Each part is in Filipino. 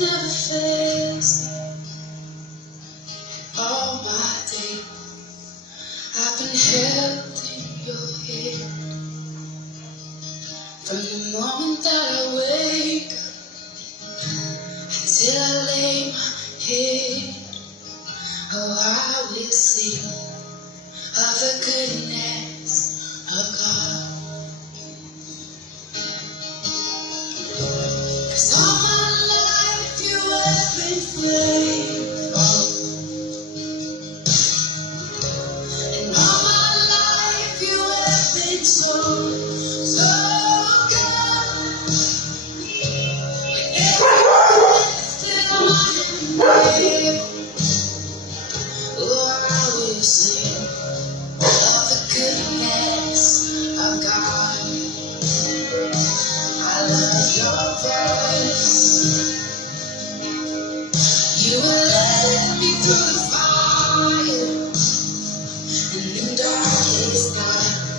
never fails me. All my day, I've been held in your hand. From the moment that I wake up until I lay my head, oh, I will sing of the goodness of God. 'Cause all my life you have been faithful, and all my life you have been so, so good. With every breath that I am able, oh, I will sing of the goodness of God. I love your voice. You will let me through the fire and in darkest night.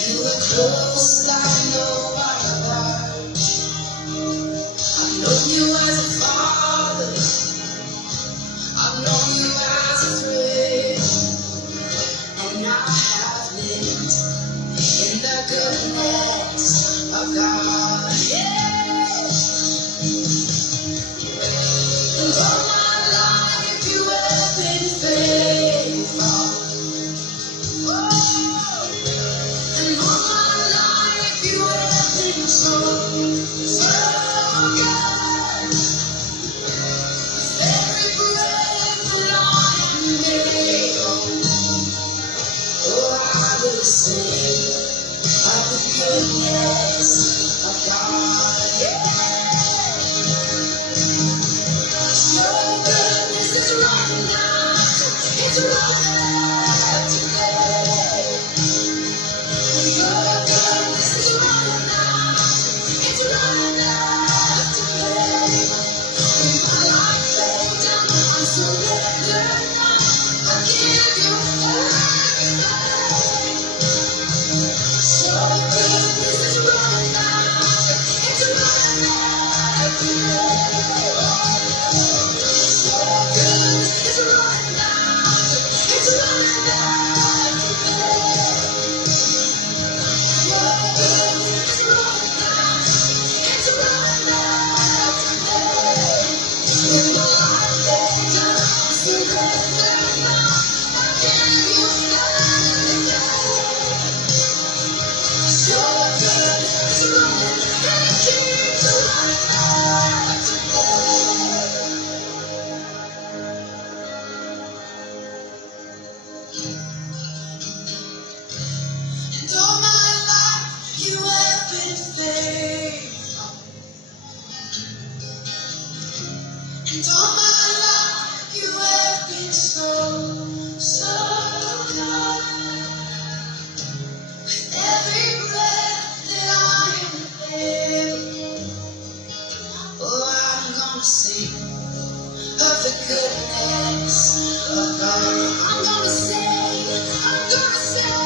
You were close like no other. I've known you as a father. I've known you as a friend, and I have lived in the goodness of God. Yeah. And all my life you have been faithful. Oh. And all my life you have been so, so good. With every breath that I am able, oh, I will sing of the goodness of God. Yeah. Your goodness is running out, it's running after me. Your goodness is running out, it's running after me. With my life laid down, I surrender now. I give you everything. Your goodness is running out, it's running after me. Your goodness is running out, it's running after me. Your goodness is running out, it's running after me. With my life laid down, I surrender now. I give you everything. Your goodness is running, and it keeps running after me. And all my life you have been faithful. And all my life you have been so, so good. With every breath that I am able, oh, I'm gonna sing of the goodness of God. I'm gonna sing, I'm gonna sing.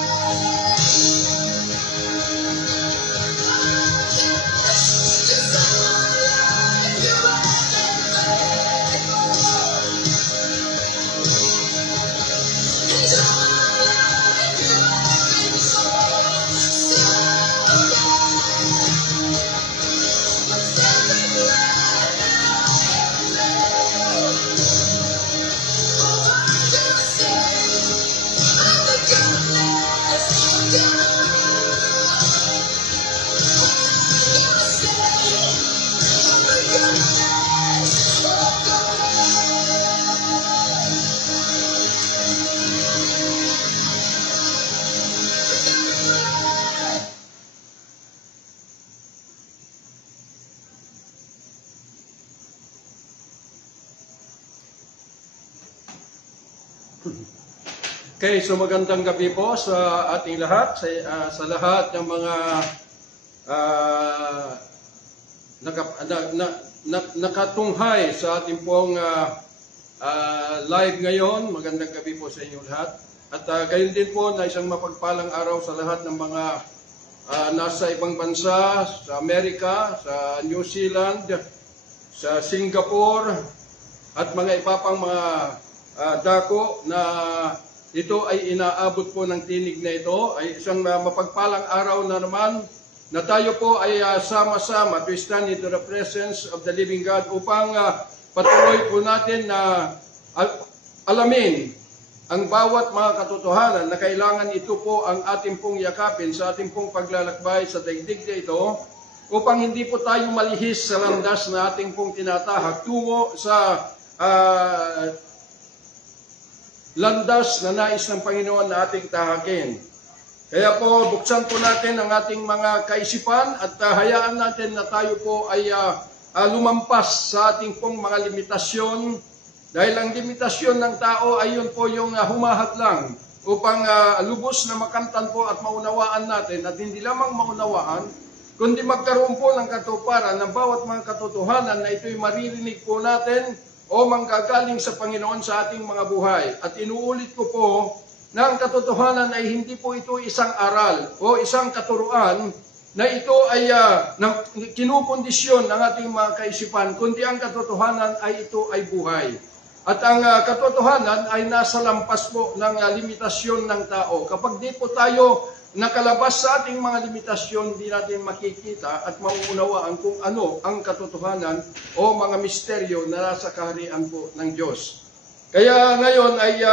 Just all my life you have been faithful. And all my life you have been so, so good. With every breath that I am able, oh, I'm gonna sing of the goodness of God. I'm gonna sing of the goodness of God. Okay, so magandang gabi po sa ating lahat, sa lahat ng mga ah, nakatunghay sa ating pong live ngayon. Magandang gabi po sa inyo lahat. At gayon din po na isang mapagpalang araw sa lahat ng mga nasa ibang bansa, sa Amerika, sa New Zealand, sa Singapore, at mga iba pang mga dako na ito ay inaabot po ng tinig na ito, ay isang mapagpalang araw na naman na tayo po ay sama-sama to stand into the presence of the living God upang patuloy po natin na alamin ang bawat mga katotohanan na kailangan ito po ang ating pong yakapin sa ating pong paglalakbay sa daigdig na ito upang hindi po tayo malihis sa landas na ating pong tinatahak tungo sa landas na nais ng Panginoon na ating tahakin. Kaya po, buksan po natin ang ating mga kaisipan at hayaan natin na tayo po ay lumampas sa ating pong mga limitasyon. Dahil ang limitasyon ng tao ay yun po yung humahadlang upang lubos na makamtan po at maunawaan natin at hindi lamang maunawaan, kundi magkaroon po ng katuparan ng bawat mga katotohanan na ito'y maririnig po natin o manggagaling sa Panginoon sa ating mga buhay. At inuulit ko po na ang katotohanan ay hindi po ito isang aral o isang katuruan na ito ay kinukondisyon ng ating mga kaisipan, kundi ang katotohanan ay ito ay buhay. At ang katotohanan ay nasa lampas po ng limitasyon ng tao. Kapag di po tayo nakalabas sa ating mga limitasyon, di natin makikita at mauunawaan kung ano ang katotohanan o mga misteryo na nasa kaharian po ng Diyos. Kaya ngayon ay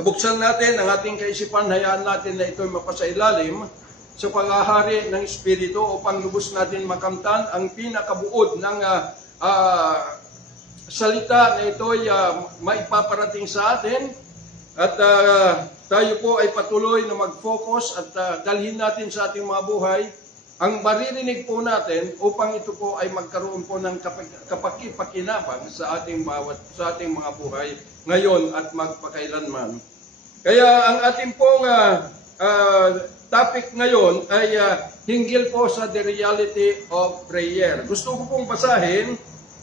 buksan natin ang ating kaisipan, hayaan natin na ito'y mapasailalim sa paghahari ng Espiritu upang lubos natin makamtan ang pinakabuod ng salita na ito'y maipaparating sa atin at tayo po ay patuloy na mag-focus at dalhin natin sa ating mga buhay ang maririnig po natin upang ito po ay magkaroon po ng kapakipakinabang sa ating mga buhay ngayon at magpakailanman. Kaya ang ating pong topic ngayon ay hinggil po sa the reality of prayer. Gusto ko pong basahin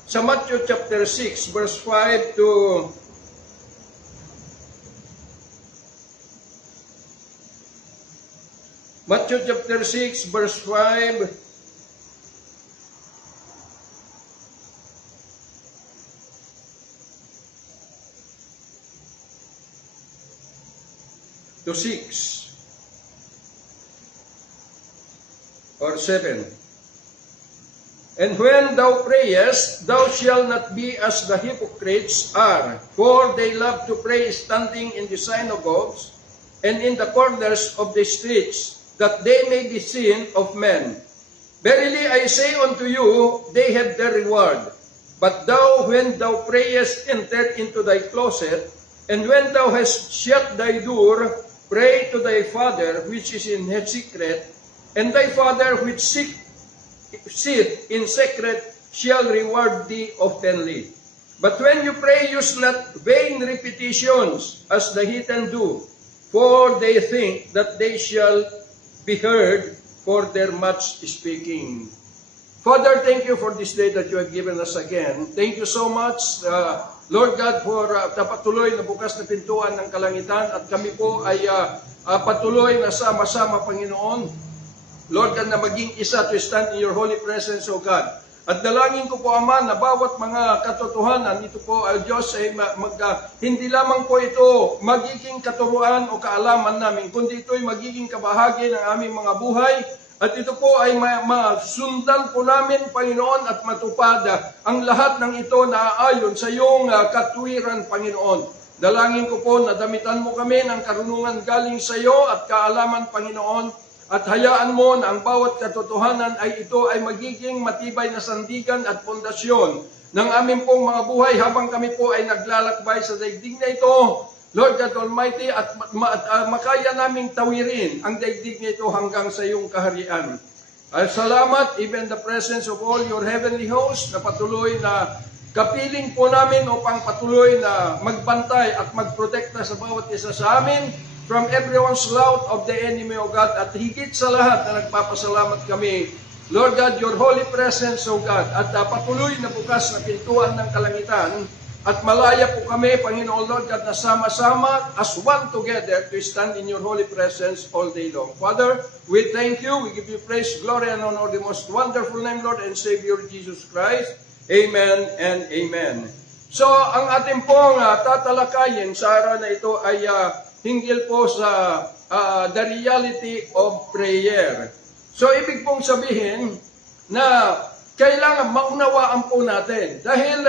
sa Matthew chapter 6 verse 5 to Matthew chapter 6 verse 5 to 6 or 7. And when thou prayest, thou shalt not be as the hypocrites are, for they love to pray standing in the synagogues and in the corners of the streets, that they may be seen of men. Verily I say unto you, they have their reward. But thou, when thou prayest, enter into thy closet, and when thou hast shut thy door, pray to thy Father which is in secret, and thy Father which sit in secret shall reward thee openly. But when you pray, use not vain repetitions as the heathen do, for they think that they shall be heard for their much speaking. Father, thank you for this day that you have given us again. Thank you so much, Lord God, for patuloy na bukas na pintuan ng kalangitan at kami po ay patuloy na sama-sama, Panginoon, Lord God, na maging isa to stand in your holy presence, O God. At dalangin ko po, Ama, na bawat mga katotohanan, ito po, Diyos, ay hindi lamang po ito magiging katuruan o kaalaman namin, kundi ito ay magiging kabahagi ng aming mga buhay. At ito po ay masundan po namin, Panginoon, at matupad ang lahat ng ito na aayon sa iyong katwiran, Panginoon. Dalangin ko po na damitan mo kami ng karunungan galing sa iyo at kaalaman, Panginoon. At hayaan mo na ang bawat katotohanan ay ito ay magiging matibay na sandigan at pundasyon ng aming pong mga buhay habang kami po ay naglalakbay sa daigdig na ito, Lord God Almighty, at makaya naming tawirin ang daigdig na ito hanggang sa iyong kaharian. Salamat, even the presence of all your heavenly hosts na patuloy na kapiling po namin upang patuloy na magbantay at magprotekta sa bawat isa sa amin from everyone's lout of the enemy, O God, at higit sa lahat na nagpapasalamat kami, Lord God, your holy presence, O God, at patuloy na bukas na pintuan ng kalangitan, at malaya po kami, Panginoon Lord God, na sama-sama as one together to stand in your holy presence all day long. Father, we thank you, we give you praise, glory, and honor, the most wonderful name, Lord and Savior Jesus Christ. Amen and amen. So, ang ating pong tatalakayin sa araw na ito ay hinggil po sa the reality of prayer. So, ibig pong sabihin na kailangan maunawaan po natin. Dahil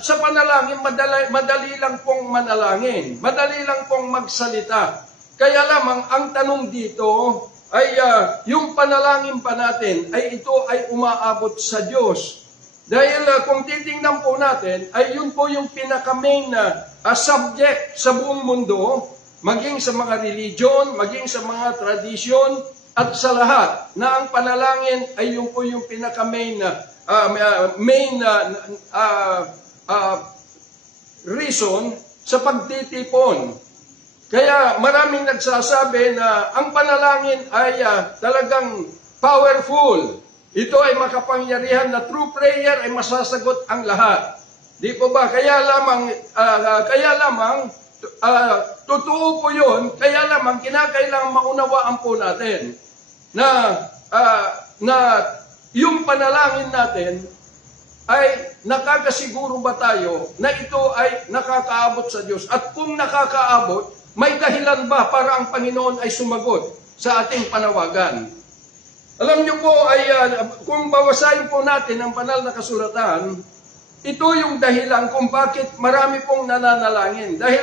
sa panalangin, madali lang pong manalangin. Madali lang pong magsalita. Kaya lamang, ang tanong dito ay yung panalangin pa natin ay ito ay umaabot sa Diyos. Dahil kung titingnan po natin, ay yun po yung pinaka-main na subject sa buong mundo, maging sa mga religion, maging sa mga tradisyon, at sa lahat, na ang panalangin ay yun po yung pinaka-main reason sa pagtitipon. Kaya maraming nagsasabi na ang panalangin ay talagang powerful. Ito ay makapangyarihan na through prayer ay masasagot ang lahat. Di po ba? Kaya lamang, totoo po yun, kaya lamang kinakailangan maunawaan po natin na yung panalangin natin ay nakakasiguro ba tayo na ito ay nakakaabot sa Diyos? At kung nakakaabot, may dahilan ba para ang Panginoon ay sumagot sa ating panawagan? Alam niyo po, ay kung bawasahin po natin ang banal na kasulatan, ito yung dahilan kung bakit marami pong nananalangin. Dahil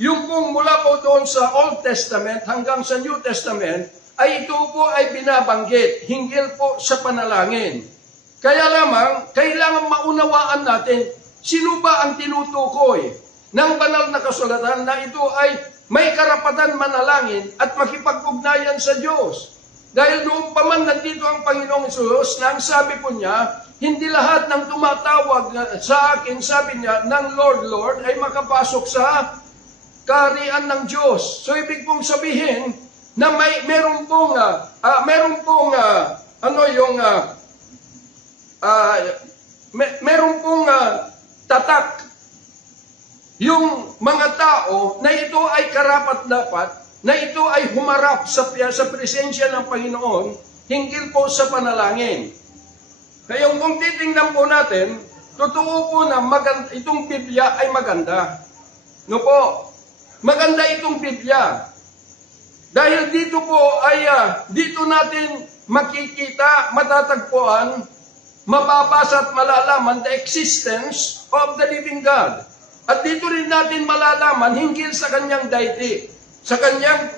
yung pong mula po doon sa Old Testament hanggang sa New Testament, ay ito po ay binabanggit, hinggil po sa panalangin. Kaya lamang, kailangan maunawaan natin, sino ba ang tinutukoy ng banal na kasulatan na ito ay may karapatan manalangin at makipag-ugnayan sa Diyos. Dahil noong pa man nandito ang Panginoong Hesus, na ang sabi po niya, hindi lahat ng tumatawag sa akin, sabi niya, ng Lord, Lord, ay makapasok sa kaharian ng Diyos. So ibig pong sabihin na meron pong tatak yung mga tao na ito ay karapat-dapat, na ito ay humarap sa presensya ng Panginoon hinggil po sa panalangin. Kaya kung titingnan po natin, totoo po na itong Biblia ay maganda. No po? Maganda itong Biblia. Dahil dito po ay dito natin makikita, matatagpuan, mababasa at malalaman the existence of the living God. At dito rin natin malalaman hinggil sa kanyang deity, sa kanyang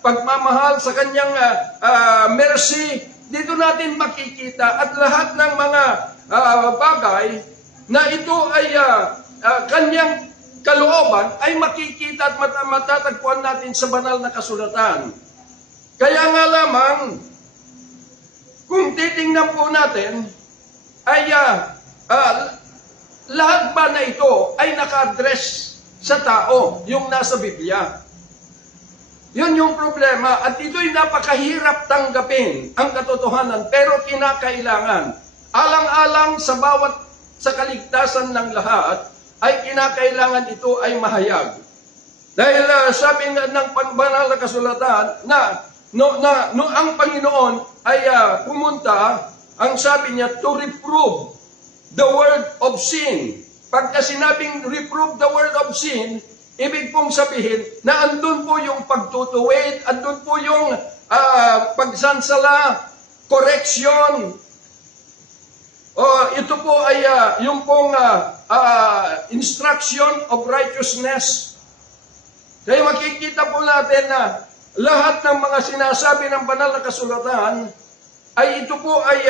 pagmamahal, sa kanyang mercy. Dito natin makikita at lahat ng mga bagay na ito ay kanyang kalooban ay makikita at matatagpuan natin sa banal na kasulatan. Kaya nga lamang, kung titingnan po natin, ay lahat ba na ito ay naka-address sa tao, yung nasa Biblia? Yun yung problema. At ito'y napakahirap tanggapin ang katotohanan, pero kinakailangan. Alang-alang sa kaligtasan ng lahat, ay kinakailangan ito ay mahayag. Dahil sabi nga ng banal na kasulatan na ang Panginoon ay pumunta, ang sabi niya, to reprove the word of sin. Pagka sinabing reprove the word of sin, ibig pong sabihin na andun po yung pagtutuwid, andun po yung pagsansala, correction. Ito po ay yung pong instruction of righteousness. Kaya makikita po natin na lahat ng mga sinasabi ng banal na kasulatan ay ito po ay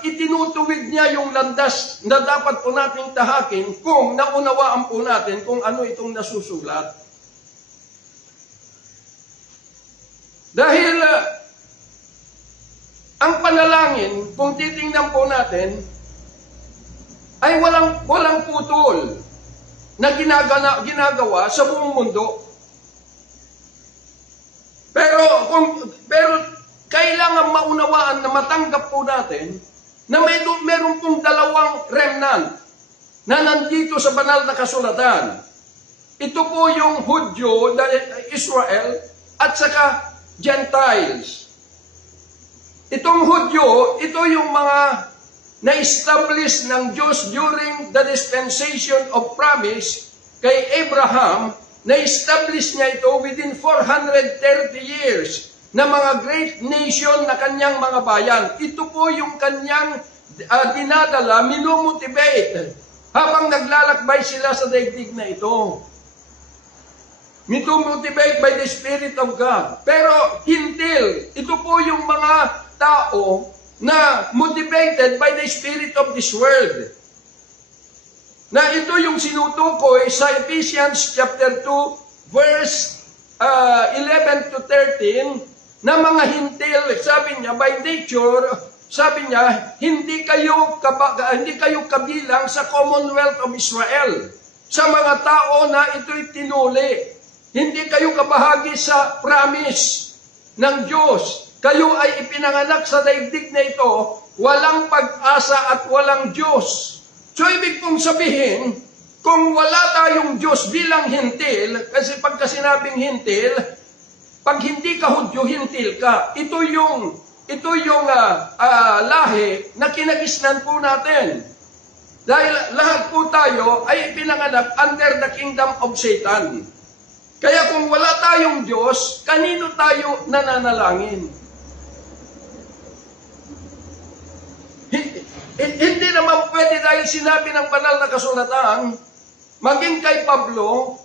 itinutuwid niya yung landas na dapat po nating tahakin kung naunawaan po natin kung ano itong nasusulat. Dahil ang panalangin, kung titingnan po natin, ay walang putol na ginagawa sa buong mundo. Pero kailangan maunawaan na matanggap po natin na meron pong dalawang remnant na nandito sa banal na kasulatan. Ito po yung Hudyo, Israel, at saka Gentiles. Itong Hudyo, ito yung mga na-establish ng Diyos during the dispensation of promise kay Abraham, na-establish niya ito within 430 years na mga great nation na kanyang mga bayan. Ito po yung kanyang dinadala, minomotivate habang naglalakbay sila sa daigdig na ito. Minomotivate by the Spirit of God. Pero hintil, ito po yung mga tao na motivated by the spirit of this world. Na ito yung sinutukoy sa Ephesians chapter 2, verse 11 to 13, na mga hintil, sabi niya, by nature, sabi niya, hindi kayo kabilang sa Commonwealth of Israel, sa mga tao na ito'y tinuli. Hindi kayo kabahagi sa promise ng Diyos. Kayo ay ipinanganak sa daigdig na ito, walang pag-asa at walang Diyos. So, ibig pong sabihin, kung wala tayong Diyos bilang hintil, kasi pagka sinabing hintil, pag hindi ka Hudyo, hintil ka. Ito yung lahi na kinagisnan po natin. Dahil lahat po tayo ay ipinanganak under the kingdom of Satan. Kaya kung wala tayong Diyos, kanino tayo nananalangin? Hindi naman pwede dahil sinabi ng banal na kasulatan, maging kay Pablo,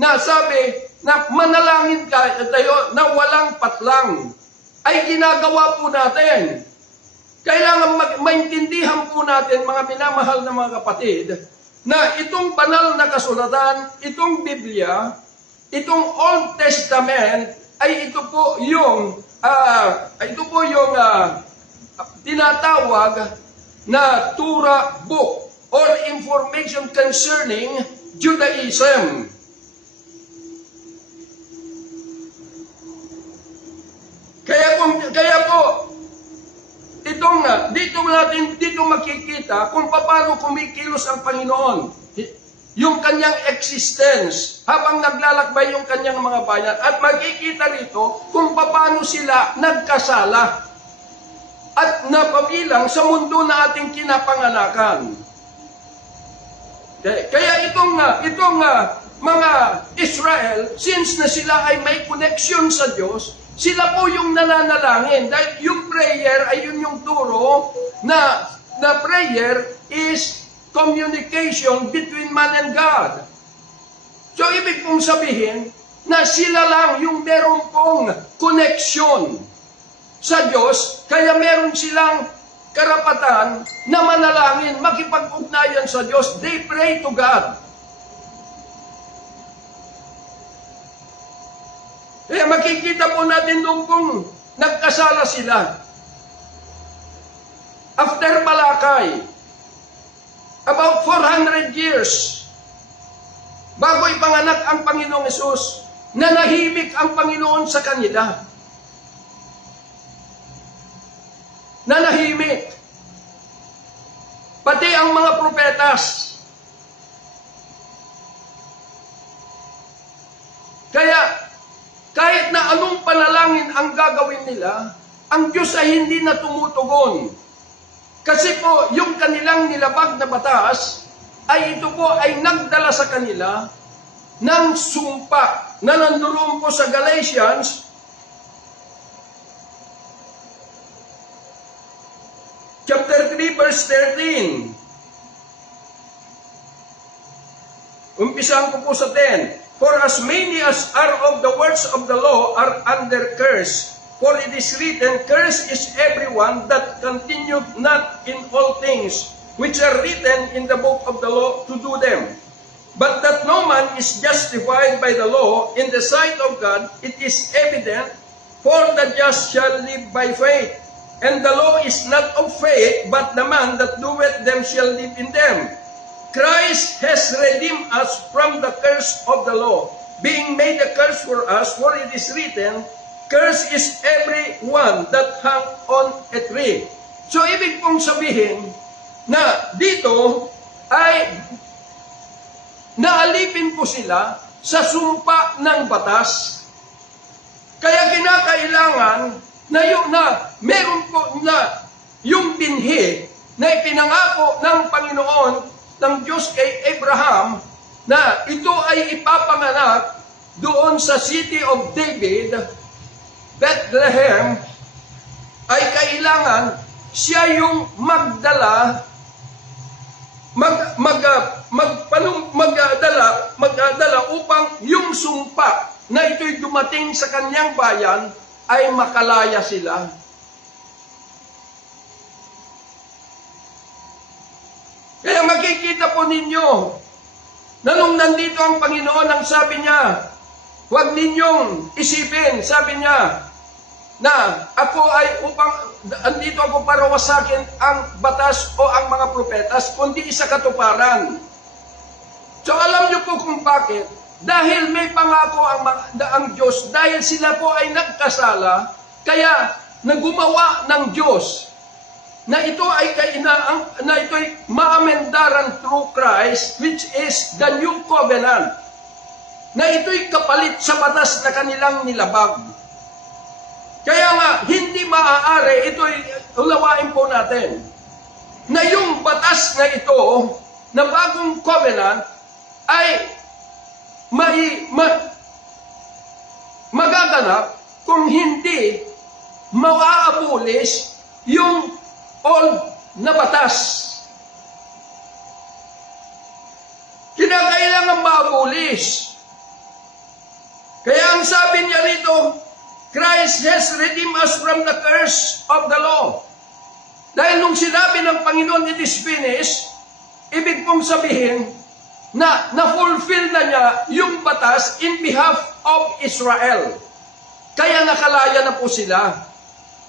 na sabi na manalangin tayo na walang patlang, ay ginagawa po natin. Kailangan maintindihan po natin, mga minamahal na mga kapatid, na itong banal na kasulatan, itong Biblia, itong Old Testament, ay ito po yung tinatawag na Torah book or information concerning Judaism. Kaya po dito makikita kung paano kumikilos ang Panginoon. Yung kanyang existence habang naglalakbay yung kanyang mga bayan, at makikita rito kung paano sila nagkasala at napabilang sa mundo na ating kinapanganakan. Kaya itong mga Israel, since na sila ay may connection sa Diyos, sila po yung nananalangin. Dahil yung prayer ay yun yung turo na prayer is communication between man and God. So, ibig pong sabihin na sila lang yung meron pong connection sa Diyos, kaya meron silang karapatan na manalangin, makipag-ugnayan sa Diyos. They pray to God. Kaya makikita po natin doon kung nagkasala sila. After Malakay, about 400 years bago ipanganak ang Panginoong Hesus, nanahimik ang Panginoon sa kanila. Nanahimik. Pati ang mga propetas. Kaya, kahit na anong panalangin ang gagawin nila, ang Diyos ay hindi na tumutugon. Kasi po, yung kanilang nilabag na batas, ay ito po ay nagdala sa kanila ng sumpa na nandoon po sa Galatians chapter 3 verse 13. Umpisahan ko po sa 10. For as many as are of the words of the law are under curse. For it is written, cursed is everyone that continueth not in all things which are written in the book of the law to do them. But that no man is justified by the law in the sight of God, it is evident, for the just shall live by faith. And the law is not of faith, but the man that doeth them shall live in them. Christ has redeemed us from the curse of the law, being made a curse for us, for it is written, cursed is every one that hang on a tree. So, ibig pong sabihin na dito ay naalipin po sila sa sumpa ng batas. Kaya kinakailangan na meron po na yung binhi na ipinangako ng Panginoon ng Diyos kay Abraham na ito ay ipapanganak doon sa city of David, Bethlehem, ay kailangan siya yung magdala upang yung sumpa na ito'y dumating sa kanyang bayan ay makalaya sila. Kaya makikita po ninyo na nung nandito ang Panginoon, ang sabi niya, huwag ninyong isipin, sabi niya, na ako ay andito ako para wasakin ang batas o ang mga propetas, kundi isa katuparan. So alam niyo po kung bakit. Dahil may pangako ang Diyos, dahil sila po ay nagkasala, kaya nagumawa ng Diyos na ito ay maamendaran through Christ, which is the new covenant, na ito'y kapalit sa batas na kanilang nilabag. Kaya nga, hindi maaari, ito'y ulawain po natin, na yung batas na ito, na bagong covenant, ay magaganap kung hindi ma-abolish yung old na batas. Kinakailangan ma-abolish. Kaya ang sabi niya rito, Christ has redeemed us from the curse of the law. Dahil nung sinabi ng Panginoon, it is finished, ibig pong sabihin, na na-fulfill na niya yung batas in behalf of Israel. Kaya nakalaya na po sila.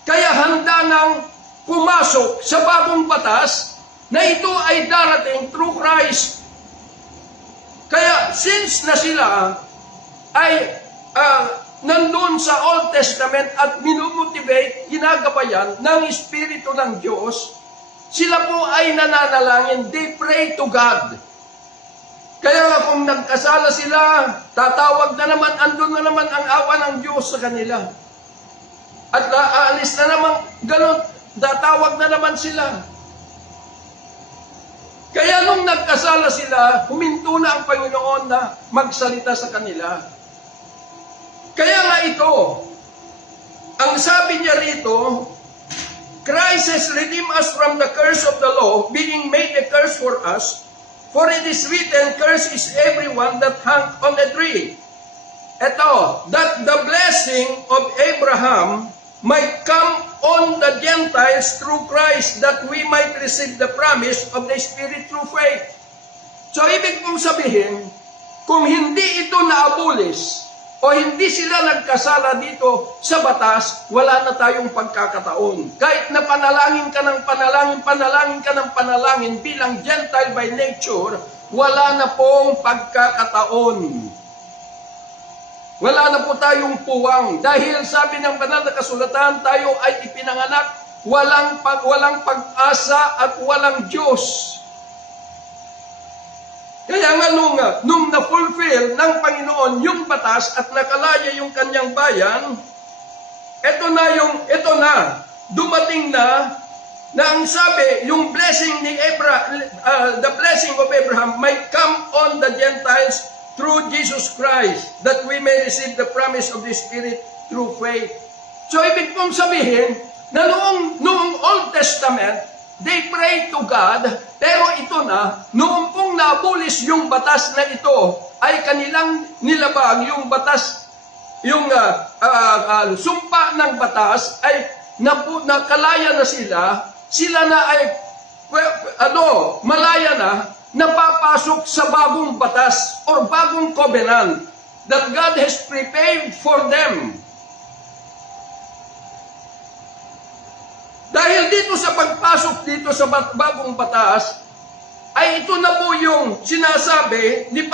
Kaya handa nang pumasok sa bagong batas na ito ay darating through Christ. Kaya since na sila ay nandun sa Old Testament at minumotivate, ginagabayan ng Espiritu ng Diyos, sila po ay nananalangin, they pray to God. Kaya nga kung nagkasala sila, tatawag na naman, andun na naman ang awa ng Diyos sa kanila. At aalis na naman, ganun, tatawag na naman sila. Kaya nung nagkasala sila, huminto na ang Panginoon na magsalita sa kanila. Kaya nga ito, ang sabi niya rito, Christ has redeemed us from the curse of the law, being made a curse for us, for it is written, cursed is everyone that hung on a tree. Ito, that the blessing of Abraham might come on the Gentiles through Christ, that we might receive the promise of the Spirit through faith. So, ibig pong sabihin, kung hindi ito na-abolish, o hindi sila nagkasala dito sa batas, wala na tayong pagkakataon. Kahit na panalangin ka ng panalangin bilang Gentile by nature, wala na pong pagkakataon. Wala na po tayong puwang. Dahil sabi ng banal na kasulatan, tayo ay ipinanganak, walang pag-asa at walang Diyos. Kaya nga nung na-fulfill ng Panginoon yung batas at nakalaya yung kanyang bayan, dumating na ang sabi, yung blessing ni the blessing of Abraham might come on the Gentiles through Jesus Christ, that we may receive the promise of the Spirit through faith. So ibig pong sabihin na noong Old Testament, they pray to God, pero ito na, noong pong na-abolish yung batas na ito, ay kanilang nilabag yung batas, yung sumpa ng batas, ay nakalaya na sila na ay, malaya na, napapasok sa bagong batas, or bagong covenant, that God has prepared for them. Dahil dito sa pagpasok dito sa bagong batas, ay ito na po yung sinasabi ni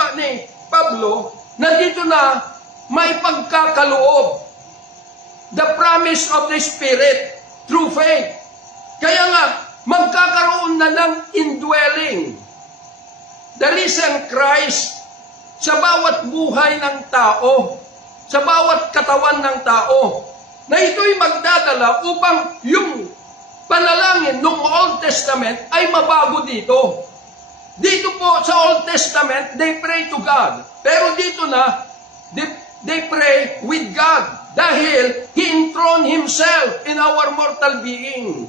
Pablo na dito na may pagkakaloob. The promise of the Spirit through faith. Kaya nga, magkakaroon na ng indwelling. The risen Christ sa bawat buhay ng tao, sa bawat katawan ng tao, na ito'y magdadala upang yung panalangin nung Old Testament ay mabago dito. Dito po sa Old Testament, they pray to God. Pero dito na, they pray with God. Dahil He enthroned Himself in our mortal being.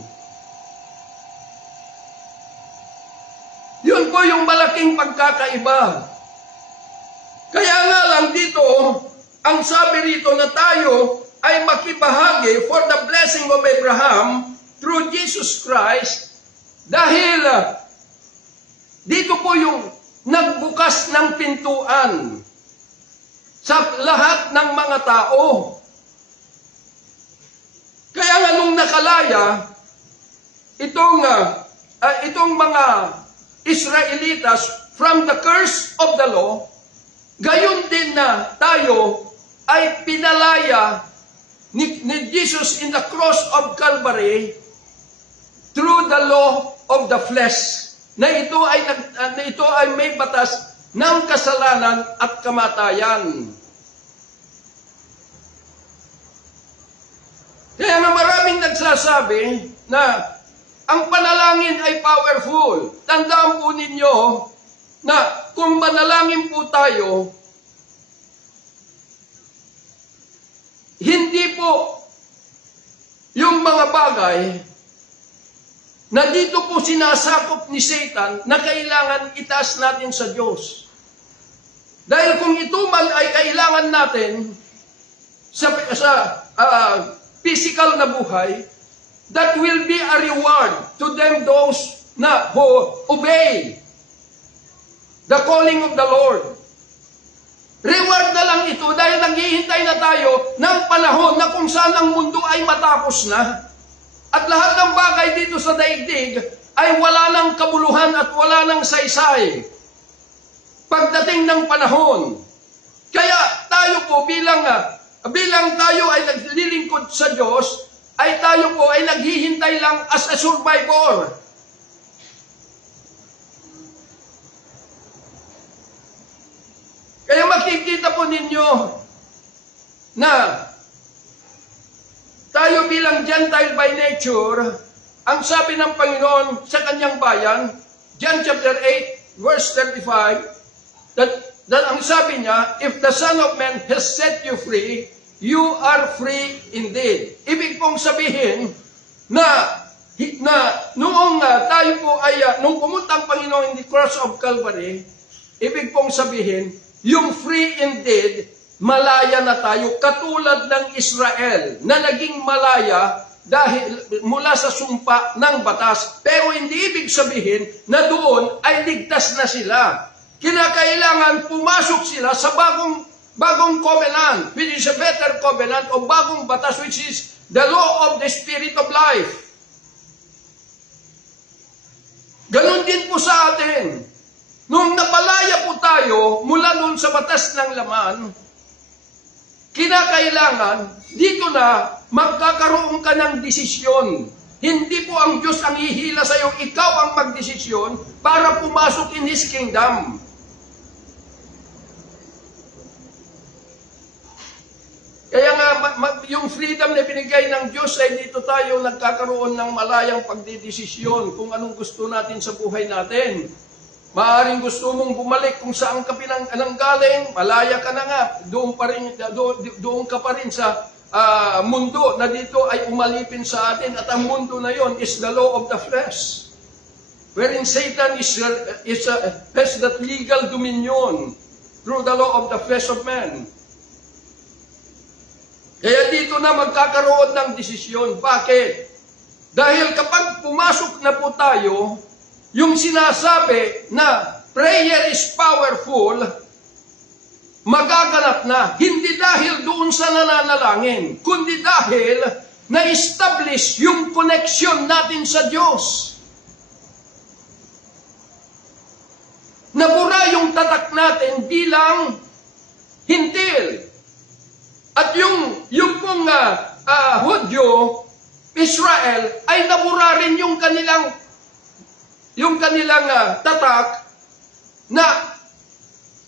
Yun po yung malaking pagkakaiba. Kaya nga lang dito, ang sabi rito na tayo ay makibahagi for the blessing of Abraham through Jesus Christ dahil dito po yung nagbukas ng pintuan sa lahat ng mga tao. Kaya nga nung nakalaya, itong mga Israelitas from the curse of the law, gayon din na tayo ay pinalaya ni Jesus in the cross of Calvary through the law of the flesh. Na ito ay may batas ng kasalanan at kamatayan. Kaya nga maraming nagsasabi na ang panalangin ay powerful. Tandaan po ninyo na kung manalangin po tayo, hindi po yung mga bagay na dito po sinasakop ni Satan na kailangan itaas natin sa Diyos. Dahil kung ito man ay kailangan natin sa physical na buhay, that will be a reward to them those na who obey the calling of the Lord. Reward na lang ito dahil naghihintay na tayo ng panahon na kung saan ang mundo ay matapos na. At lahat ng bagay dito sa daigdig ay wala ng kabuluhan at wala ng saysay. Pagdating ng panahon. Kaya tayo po bilang tayo ay naglilingkod sa Diyos, ay tayo po ay naghihintay lang as a survivor. Kaya makikita po ninyo na tayo bilang Gentile by nature, ang sabi ng Panginoon sa kanyang bayan, John chapter 8, verse 35, that ang sabi niya, if the Son of Man has set you free, you are free indeed. Ibig pong sabihin na noong tayo po ay, nung pumunta ang Panginoon in the cross of Calvary, ibig pong sabihin, yung free indeed, malaya na tayo, katulad ng Israel na naging malaya dahil mula sa sumpa ng batas. Pero hindi ibig sabihin na doon ay ligtas na sila. Kinakailangan pumasok sila sa bagong covenant, which is a better covenant, o bagong batas, which is the law of the Spirit of life. Ganon din po sa atin. Nung napalaya po tayo mula noon sa batas ng laman, kinakailangan, dito na, magkakaroon ka ng desisyon. Hindi po ang Diyos ang hihila sa iyo, ikaw ang magdesisyon para pumasok in His kingdom. Kaya nga, yung freedom na binigay ng Diyos ay dito tayo nagkakaroon ng malayang pagdidesisyon kung anong gusto natin sa buhay natin. Maaring gusto mong bumalik kung saan ka pinanggaling, malaya ka na nga, doon ka pa rin sa mundo na dito ay umalipin sa atin, at ang mundo na yon is the law of the flesh, wherein Satan has that legal dominion through the law of the flesh of man. Kaya dito na magkakaroon ng desisyon. Bakit? Dahil kapag pumasok na po tayo, yung sinasabi na prayer is powerful, magaganap na. Hindi dahil doon sa nananalangin, kundi dahil na-establish yung connection natin sa Diyos. Nabura yung tatak natin bilang hintil. At yung pong Hudyo, Israel, ay nabura rin yung kanilang tatak na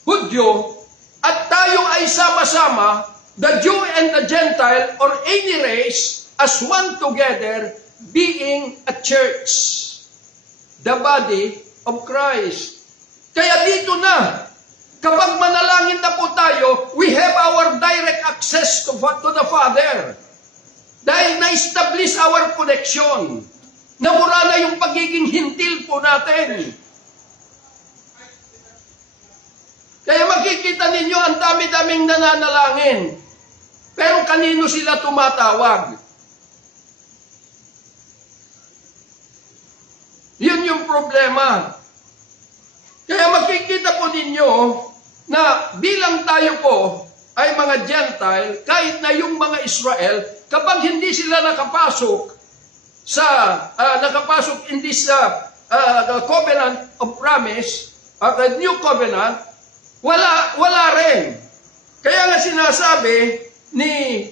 Hudyo, at tayo ay sama-sama, the Jew and the Gentile, or any race, as one together, being a church, the body of Christ. Kaya dito na, kapag manalangin na po tayo, we have our direct access to the Father. Dahil na-establish our connection. Nawala na yung pagiging hintil po natin. Kaya makikita ninyo, ang dami-daming nananalangin. Pero kanino sila tumatawag? Yun yung problema. Kaya makikita po ninyo na bilang tayo po ay mga Gentile, kahit na yung mga Israel, kapag hindi sila nakapasok in this covenant of promise, the new covenant, wala rin. Kaya nga sinasabi ni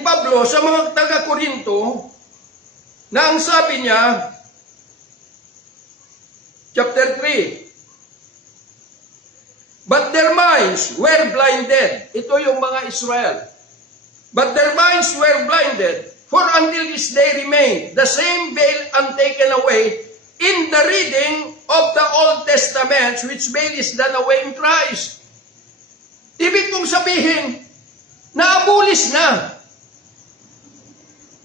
Pablo sa mga taga-Korinto, na ang sabi niya, chapter 3, but their minds were blinded. Ito yung mga Israel. But their minds were blinded, for until this day remained the same veil untaken away in the reading of the Old Testament, which veil is done away in Christ. Ibig kong sabihin, naabulis na.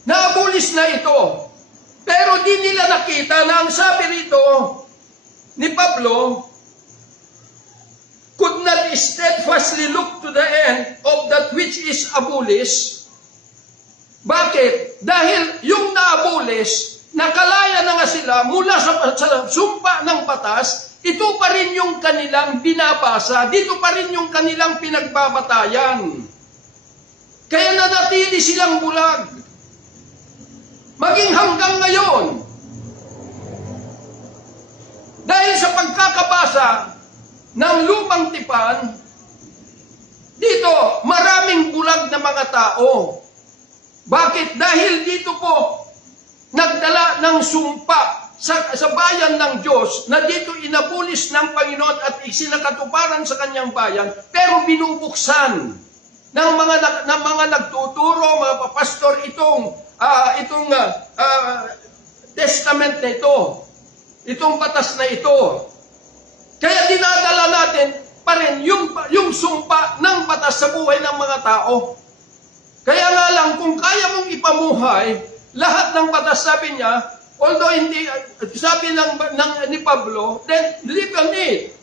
Naabulis na ito. Pero di nila nakita na ang sabi rito ni Pablo, could not steadfastly look to the end of that which is abolished. Bakit? Dahil yung naabulis, nakalaya na nga sila mula sa sumpa ng batas, ito pa rin yung kanilang binabasa, dito pa rin yung kanilang pinagbabatayan. Kaya nanatili silang bulag. Maging hanggang ngayon. Dahil sa pagkakabasa ng lumang tipan, dito maraming bulag na mga tao. Bakit? Dahil dito po nagdala ng sumpa sa bayan ng Diyos na dito inabulis ng Panginoon at isinakatuparan sa kanyang bayan, pero binubuksan ng mga nagtuturo, mga papastor itong testament na ito, itong batas na ito. Kaya dinadala natin pa rin yung sumpa ng batas sa buhay ng mga tao. Kaya nga lang, kung kaya mong ipamuhay lahat ng batas, sabi niya, although hindi, sabi ni Pablo, then live on it.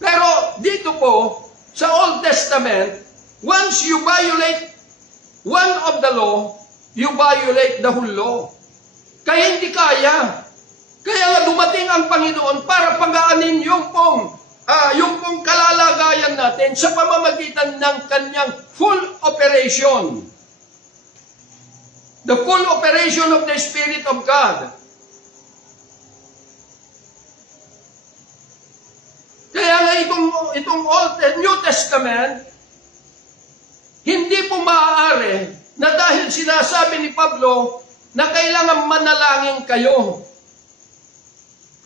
Pero dito po, sa Old Testament, once you violate one of the law, you violate the whole law. Kaya hindi kaya. Kaya nga dumating ang Panginoon para pagaanin yung pong kalalagayan natin sa pamamagitan ng kanyang full operation. The full operation of the Spirit of God. Kaya nga itong Old and New Testament, hindi po maaari na dahil sinasabi ni Pablo na kailangan manalangin kayo.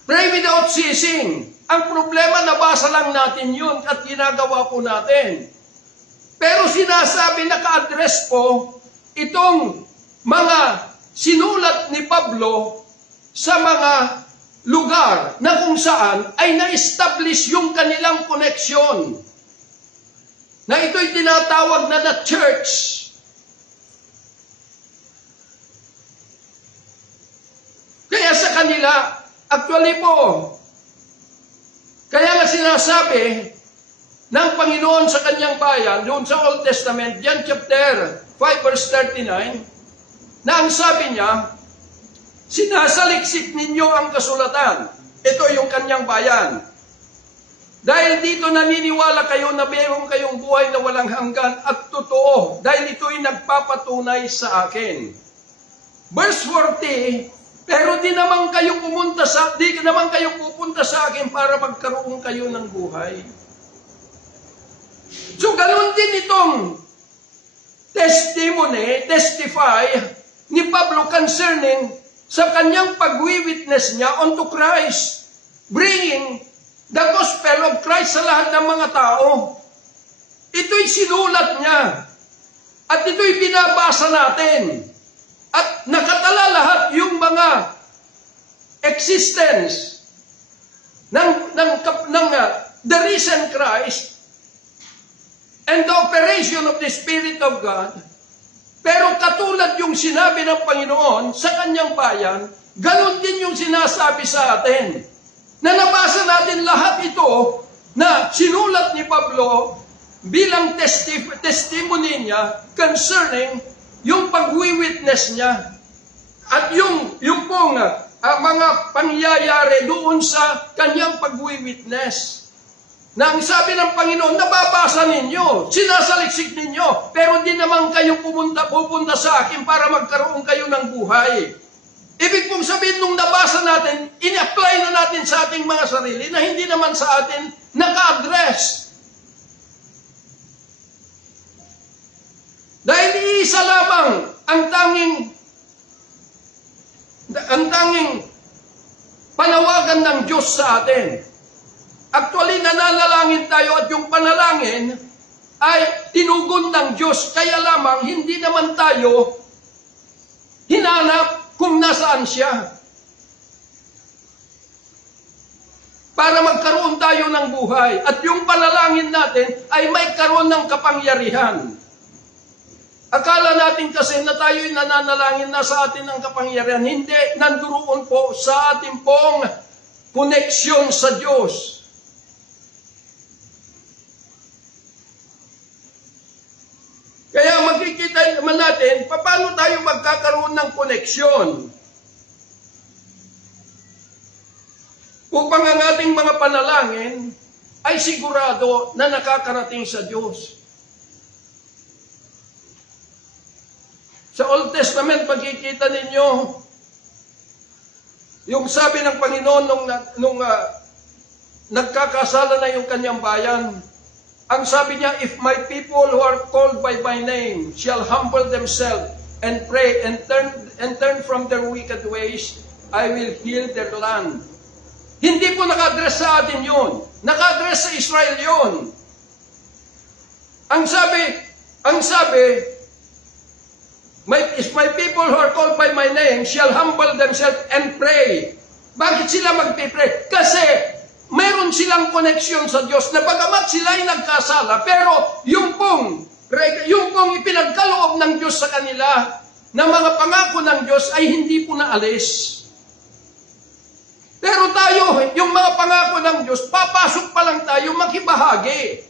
Pray without ceasing. Ang problema, nabasa lang natin yun at ginagawa po natin. Pero sinasabi, naka-address po itong mga sinulat ni Pablo sa mga lugar na kung saan ay na-establish yung kanilang koneksyon. Na ito'y tinatawag na the church. Kaya sa kanila, actually po, kaya nga sinasabi ng Panginoon sa kanyang bayan, doon sa Old Testament, John chapter 5 verse 39, na ang sabi niya, sinasaliksik ninyo ang kasulatan. Ito yung kanyang bayan. Dahil dito naniniwala kayo na mayroon kayong buhay na walang hanggan at totoo, dahil ito'y nagpapatunay sa akin. Verse 40, pero di naman kayo pupunta sa akin para magkaroon kayo ng buhay. So ganoon din itong testify ni Pablo concerning sa kanyang pag-witness niya unto Christ, bringing the gospel of Christ sa lahat ng mga tao. Ito'y sinulat niya. At ito'y binabasa natin. At nakatala lahat yung mga existence ng the risen Christ and the operation of the Spirit of God. Pero katulad yung sinabi ng Panginoon sa kanyang bayan, ganon din yung sinasabi sa atin. Na nabasa natin lahat ito na sinulat ni Pablo bilang testimony niya concerning yung pag-witness niya at yung pong mga pangyayari doon sa kanyang pag-witness. Na ang sabi ng Panginoon, nababasa ninyo, sinasaliksik ninyo, pero di naman kayo pupunta sa akin para magkaroon kayo ng buhay. Ibig pong sabihin, nung nabasa natin, in-apply na natin sa ating mga sarili na hindi naman sa atin naka-address. Dahil iisa lamang ang tanging panawagan ng Diyos sa atin. Actually, nananalangin tayo at yung panalangin ay tinugon ng Diyos. Kaya lamang, hindi naman tayo hinanap kung nasaan siya. Para magkaroon tayo ng buhay. At yung panalangin natin ay may karoon ng kapangyarihan. Akala natin kasi na tayo'y nananalangin na sa atin ang kapangyarihan. Hindi, nanduroon po sa ating pong koneksyon sa Diyos. Kaya makikita naman natin, paano tayo magkakaroon ng koneksyon? Upang ang ating mga panalangin ay sigurado na nakakarating sa Diyos. Sa Old Testament, pagkikita ninyo, yung sabi ng Panginoon nung nagkakasala na yung kanyang bayan, ang sabi niya, if my people who are called by my name shall humble themselves and pray and turn from their wicked ways, I will heal their land. Hindi po naka-address sa atin yun. Naka-address sa Israel yun. Ang sabi, if my people who are called by my name shall humble themselves and pray. Bakit sila magpipray? Kasi mayroon silang koneksyon sa Diyos na bagamat sila ay nagkasala, pero yung pong ipinagkaloob ng Diyos sa kanila na mga pangako ng Diyos ay hindi po naalis. Pero tayo, yung mga pangako ng Diyos, papasok pa lang tayo makibahagi.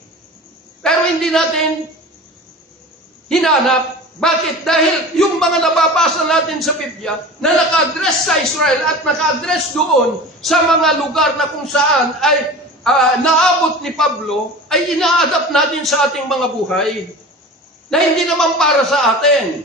Pero hindi natin hinanap. Bakit? Dahil yung mga nababasa natin sa Biblia na naka-address sa Israel at naka-address doon sa mga lugar na kung saan ay naabot ni Pablo, ay ina-adapt natin sa ating mga buhay. Na hindi naman para sa atin.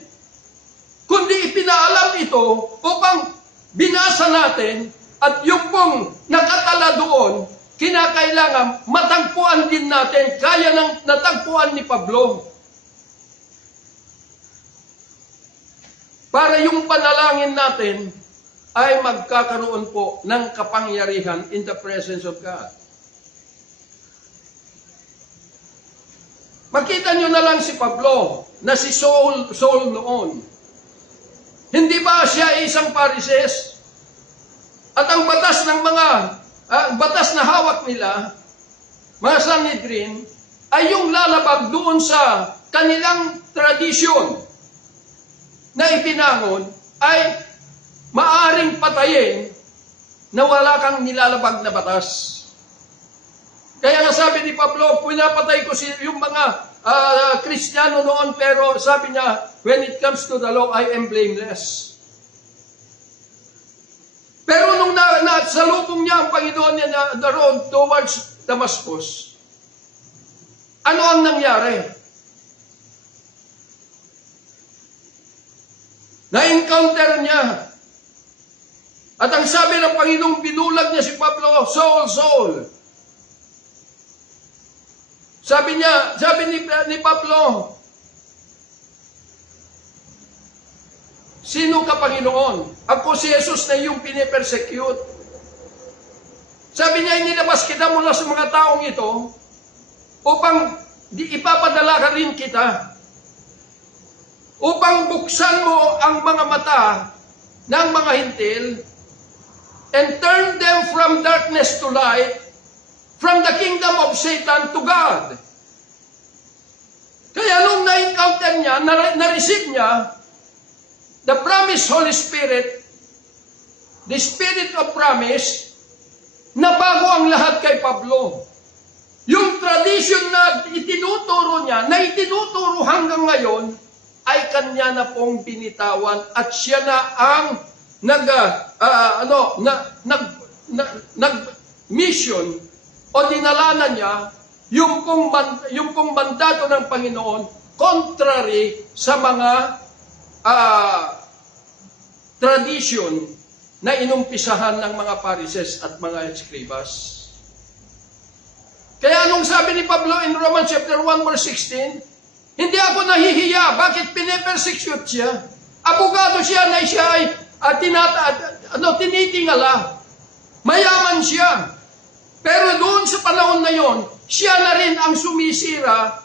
Kundi ipinaalam ito upang binasa natin at yung pong nakatala doon, kinakailangan matagpuan din natin, kaya ng natagpuan ni Pablo. Para yung panalangin natin ay magkakaroon po ng kapangyarihan in the presence of God. Makita nyo na lang si Pablo na si Saul noon. Hindi ba siya isang Parises? At ang batas ng batas na hawak nila, mga Sanhedrin, ay yung lalabag doon sa kanilang tradisyon na ipinangon ay maaring patayin na wala kang nilalabag na batas. Kaya nga sabi ni Pablo, pinapatay ko yung mga Kristiyano noon, pero sabi niya, when it comes to the law, I am blameless. Pero nung nasalubong niya ang Panginoon niya na the road towards Damascus, ano ang nangyari? Na-encounter niya. At ang sabi ng Panginoong, binulag niya si Pablo, Saul, Saul. Sabi ni Pablo, sino ka, Panginoon? Ako si Jesus na iyong pinipersecute. Sabi niya, inilabas kita mula sa mga taong ito upang ipapadala ka rin kita. upang buksan mo ang mga mata ng mga hintil and turn them from darkness to light, from the kingdom of Satan to God. Kaya nung na-encounter niya, na-receive niya, the promised Holy Spirit, the Spirit of promise, nabago ang lahat kay Pablo. Yung tradition na itinuturo niya, na itinuturo hanggang ngayon, ay kanya na pong binitawan at siya na ang nag-mission o dinalanan niya yung pong mandato ng Panginoon contrary sa mga tradition na inumpisahan ng mga Pharisees at mga Escribas. Kaya anong sabi ni Pablo in Romans chapter 1 verse 16, hindi ako nahihiya. Bakit pinipersecute siya? Abogado siya na siya ay tinitingala. Mayaman siya. Pero doon sa panahon na yon, siya na rin ang sumisira.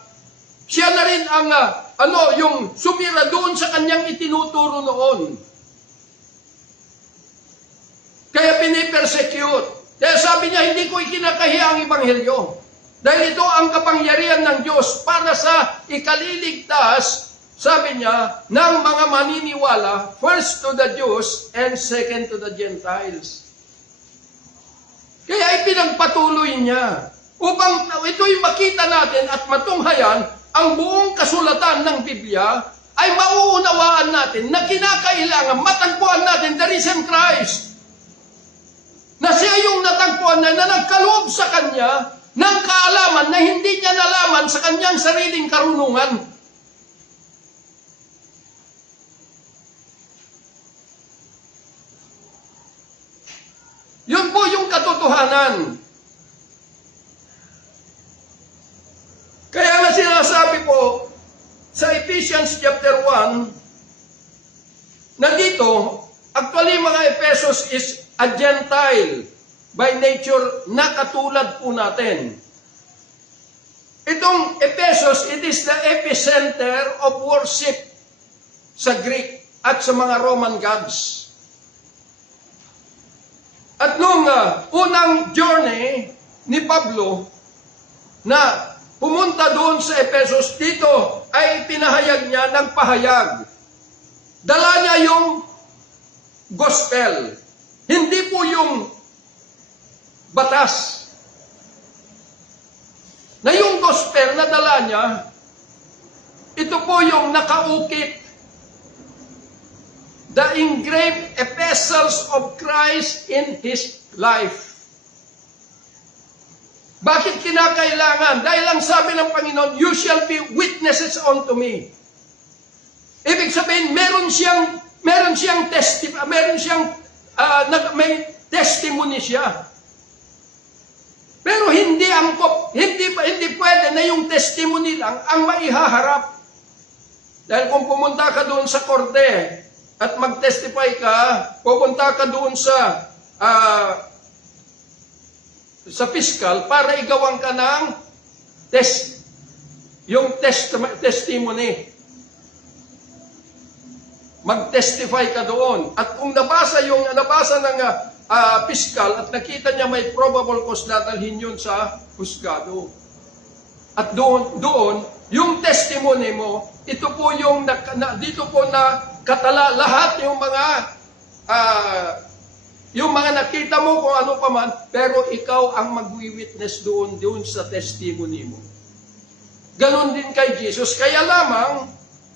Siya na rin ang yung sumira doon sa kanyang itinuturo noon. Kaya pinipersecute. Kaya sabi niya, hindi ko ikinakahiya ang Ebanghelyo. Dahil ito ang kapangyarihan ng Diyos para sa ikaliligtas, sabi niya, ng mga maniniwala, first to the Jews and second to the Gentiles. Kaya ipinagpatuloy niya upang ito'y makita natin at matunghayan ang buong kasulatan ng Biblia ay mauunawaan natin na kinakailangan matagpuan natin the risen Christ. Na siya yung natagpuan na nagkaloob sa Kanya ng kaalaman na hindi niya nalaman sa kanyang sariling karunungan. Yun po yung katotohanan. Kaya nga sinasabi po sa Ephesians chapter 1 na dito, actually mga Ephesus is a Gentile by nature na katulad po natin. Itong Ephesus, it is the epicenter of worship sa Greek at sa mga Roman gods. At nung unang journey ni Pablo na pumunta doon sa Ephesus, dito ay pinahayag niya ng pahayag. Dala niya yung gospel. Hindi po yung batas. Na yung gospel na dala niya, ito po yung nakaukit. The engraved epistles of Christ in His life. Bakit kinakailangan? Dahil ang sabi ng Panginoon, you shall be witnesses unto me. Ibig sabihin, meron siyang may testimony siya. Pero hindi pwede na yung testimony lang ang maihaharap. Dahil kung pumunta ka doon sa korte at mag-testify ka, pupunta ka doon sa piskal para igawan ka ng testimony. Mag-testify ka doon. At kung nabasa ng piskal at nakita niya may probable cause, dadalhin yun sa husgado. At doon, yung testimony mo, ito po yung dito po na katala lahat yung mga nakita mo kung ano pa man, pero ikaw ang magwi-witness doon sa testimony mo. Ganon din kay Jesus. Kaya lamang,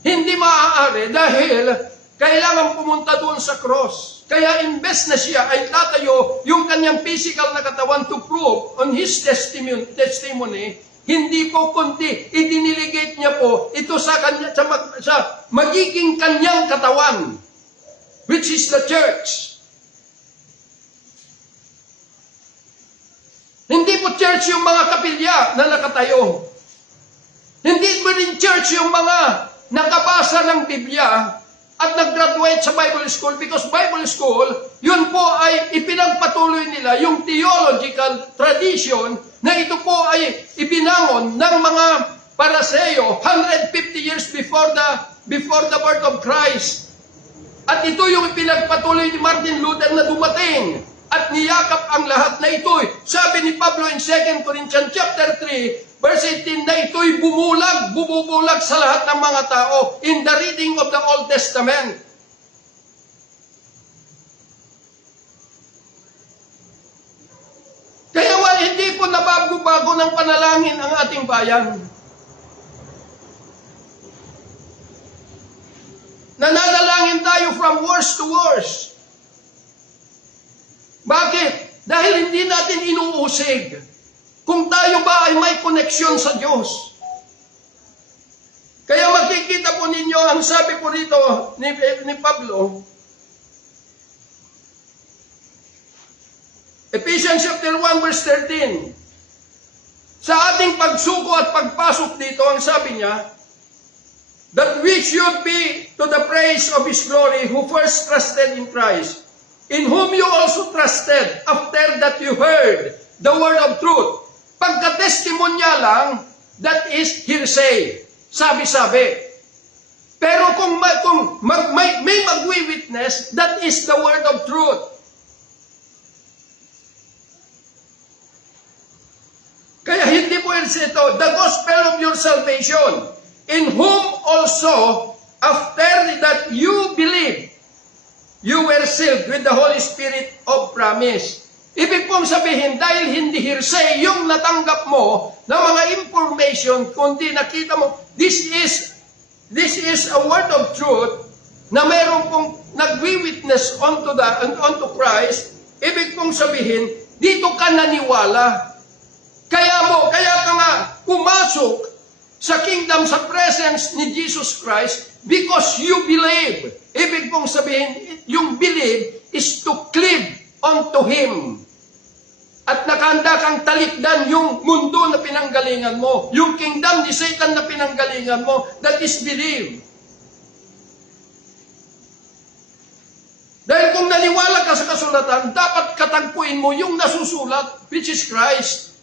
hindi maaari dahil kailangan pumunta doon sa cross. Kaya imbes na siya ay tatayo yung kanyang physical na katawan to prove on his testimony, hindi po kundi idiniligate niya po ito sa magiging kanyang katawan, which is the church. Hindi po church yung mga kapilya na nakatayo. Hindi po rin church yung mga nakabasa ng Biblia at nag-graduate sa Bible School, because Bible School, yun po ay ipinagpatuloy nila yung theological tradition na ito po ay ibinangon ng mga Pariseo 150 years before the before the birth of Christ. At ito yung pinagpatuloy ni Martin Luther na dumating at niyakap ang lahat na ito'y. Sabi ni Pablo in 2 Corinthians chapter 3, verse 18, na ito'y bumubulag sa lahat ng mga tao in the reading of the Old Testament. Kaya hindi po nabago-bago ng panalangin ang ating bayan. Nananalangin tayo from worst to worst. Bakit? Dahil hindi natin inuusig kung tayo ba ay may koneksyon sa Diyos. Kaya makikita po ninyo, ang sabi po rito ni Pablo, Ephesians chapter 1 verse 13, sa ating pagsuko at pagpasok dito, ang sabi niya, that we should be to the praise of His glory who first trusted in Christ, in whom you also trusted after that you heard the word of truth. Pagka-testimonya lang, that is hearsay. Sabi-sabi. Pero kung may magwi-witness, that is the word of truth. Kaya hindi po ito, the gospel of your salvation, in whom also, after that you believe, you were sealed with the Holy Spirit of promise. Ibig pong sabihin, dahil hindi hearsay yung natanggap mo na mga information, kundi nakita mo, this is a word of truth na meron pong nagwi-witness onto Christ. Ibig pong sabihin, dito ka naniwala. Kaya ka nga pumasok sa kingdom, sa presence ni Jesus Christ, because you believe. Ibig pong sabihin, yung believe is to cleave unto Him. At nakahanda kang talikdan yung mundo na pinanggalingan mo. Yung kingdom ni Satan na pinanggalingan mo, that is believe. Dahil kung naniwala ka sa kasulatan, dapat katagpuin mo yung nasusulat, which is Christ.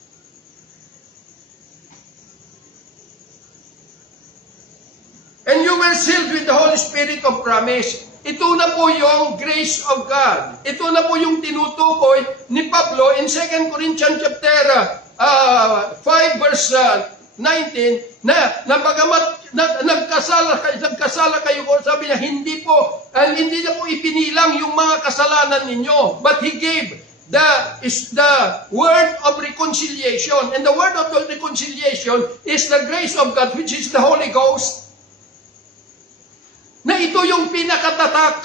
And you were sealed with the Holy Spirit of promise. Ito na po yung grace of God. Ito na po yung tinutukoy ni Pablo in 2 Corinthians chapter 5 verse 19 na bagamat nagkasala kayo, sabi niya, hindi na po ipinilang yung mga kasalanan ninyo, but He gave the word of reconciliation. And the word of reconciliation is the grace of God, which is the Holy Ghost. Na ito yung pinakatatak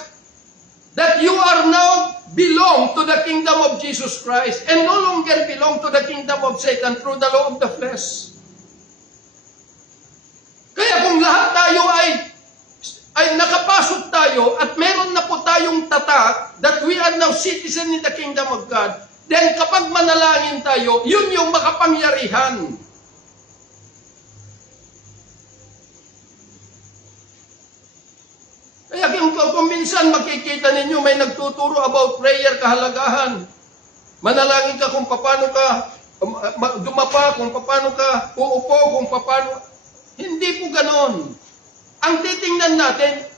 that you are now belong to the kingdom of Jesus Christ and no longer belong to the kingdom of Satan through the law of the flesh. Kaya kung lahat tayo ay nakapasok tayo at meron na po tayong tatak that we are now citizen in the kingdom of God, then kapag manalangin tayo, yun yung makapangyarihan. Kaya kung minsan makikita ninyo may nagtuturo about prayer, kahalagahan. Manalangin ka kung paano ka dumapa, kung paano ka uupo, kung paano. Hindi po ganon. Ang titingnan natin,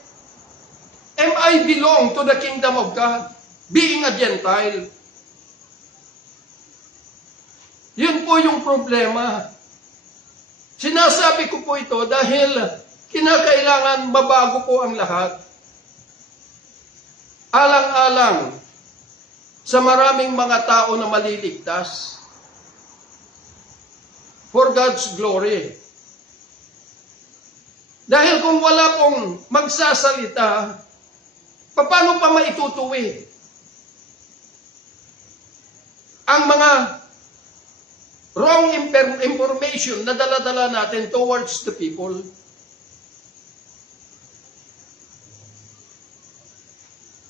am I belong to the kingdom of God? Being a Gentile. Yun po yung problema. Sinasabi ko po ito dahil kinakailangan mabago po ang lahat. Alang-alang sa maraming mga tao na maliligtas for God's glory. Dahil kung wala pong magsasalita, paano pa maitutuwi ang mga wrong information na dala-dala natin towards the people?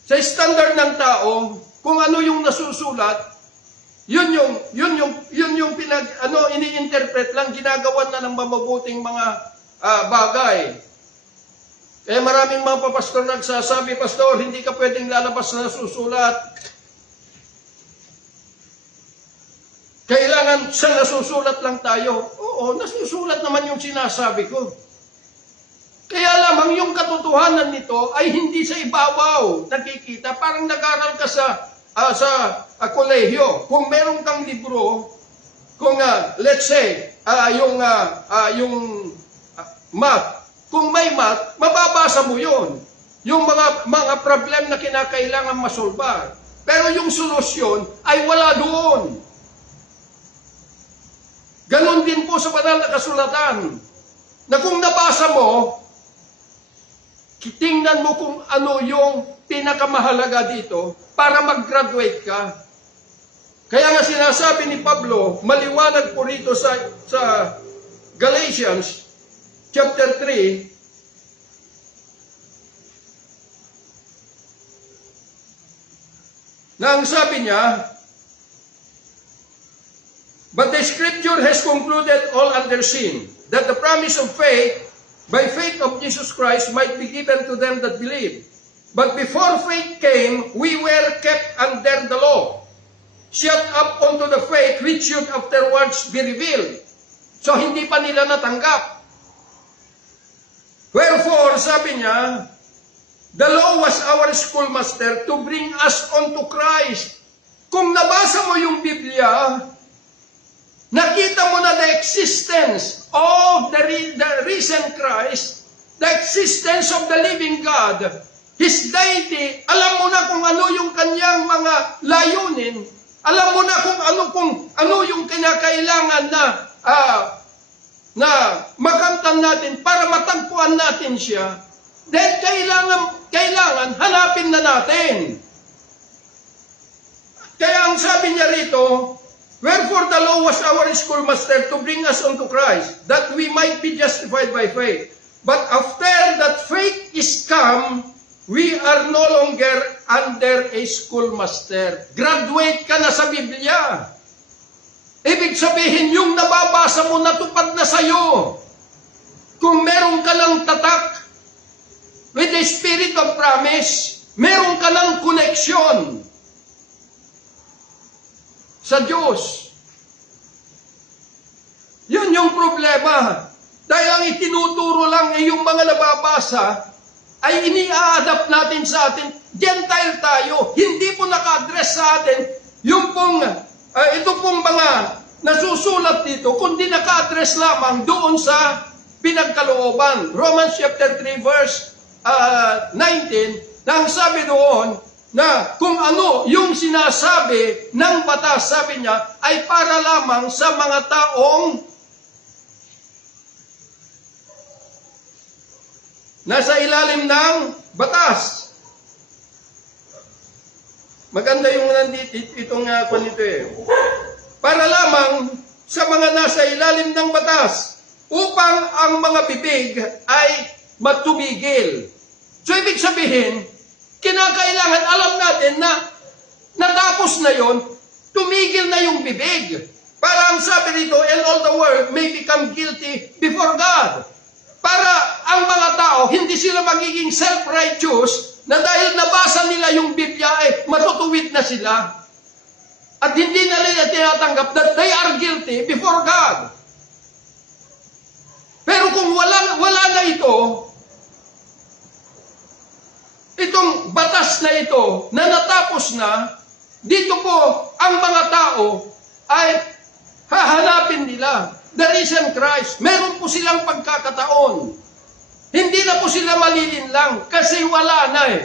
Sa standard ng tao, kung ano yung nasusulat, yun yung ini-interpret lang, ginagawa na ng mabubuting mga bagay. Kaya maraming mga papastor nagsasabi, pastor, hindi ka pwedeng lalabas na nasusulat. Kailangan sa nasusulat lang tayo. Oo, nasusulat naman yung sinasabi ko. Kaya lamang yung katotohanan nito ay hindi sa ibabaw nakikita. Parang nag-aral ka sa kolehiyo. Kung meron kang libro, kung let's say, yung math, kung may math, mababasa mo yon. Yung mga problem na kinakailangan masolbar. Pero yung solusyon ay wala doon. Ganon din po sa banal na kasulatan. Na kung nabasa mo, tingnan mo kung ano yung pinakamahalaga dito para mag-graduate ka. Kaya nga sinasabi ni Pablo, maliwanag po rito sa Galatians chapter 3, na ang sabi niya, but the scripture has concluded all under sin, that the promise of faith, by faith of Jesus Christ, might be given to them that believe. But before faith came, we were kept under the law, shut up unto the faith which should afterwards be revealed. So hindi pa nila natanggap. Wherefore, sabi niya, the law was our schoolmaster to bring us unto Christ. Kung nabasa mo yung Biblia, nakita mo na the existence of the risen Christ, the existence of the living God, His deity, alam mo na kung ano yung kanyang mga layunin, alam mo na kung ano yung kinakailangan na makamtan natin para matagpuan natin siya, then kailangan hanapin na natin. Kaya ang sabi niya rito, wherefore the law was our schoolmaster to bring us unto Christ, that we might be justified by faith. But after that faith is come, we are no longer under a schoolmaster. Graduate ka na sa Biblia. Ibig sabihin, yung nababasa mo natupad na sa'yo. Kung meron ka ng tatak with the spirit of promise, meron ka ng connection sa Diyos. Yun yung problema. Dahil ang itinuturo lang ay yung mga nababasa ay ini-adapt natin sa atin. Gentile tayo. Hindi po naka-address sa atin yung pong, ito pong mga nasusulat dito, kundi naka-address lamang doon sa pinagkalooban. Romans chapter 3 verse 19, na ang sabi doon, na kung ano yung sinasabi ng batas, sabi niya, ay para lamang sa mga taong nasa ilalim ng batas. Maganda yung nandito, itong kwanito eh. Para lamang sa mga nasa ilalim ng batas, upang ang mga bibig ay matumigil. So ibig sabihin, kinakailangan alam natin na natapos na yon, tumigil na yung bibig. Para ang sabi dito, and all the world may become guilty before God. Para ang mga tao, hindi sila magiging self-righteous na dahil nabasa nila yung Biblia, matutuwid na sila. At hindi na nila tinatanggap that they are guilty before God. Pero kung wala na itong batas na ito na natapos na, dito po ang mga tao ay hahanapin nila the risen Christ. Meron po silang pagkakataon. Hindi na po sila malilinlang kasi wala na eh.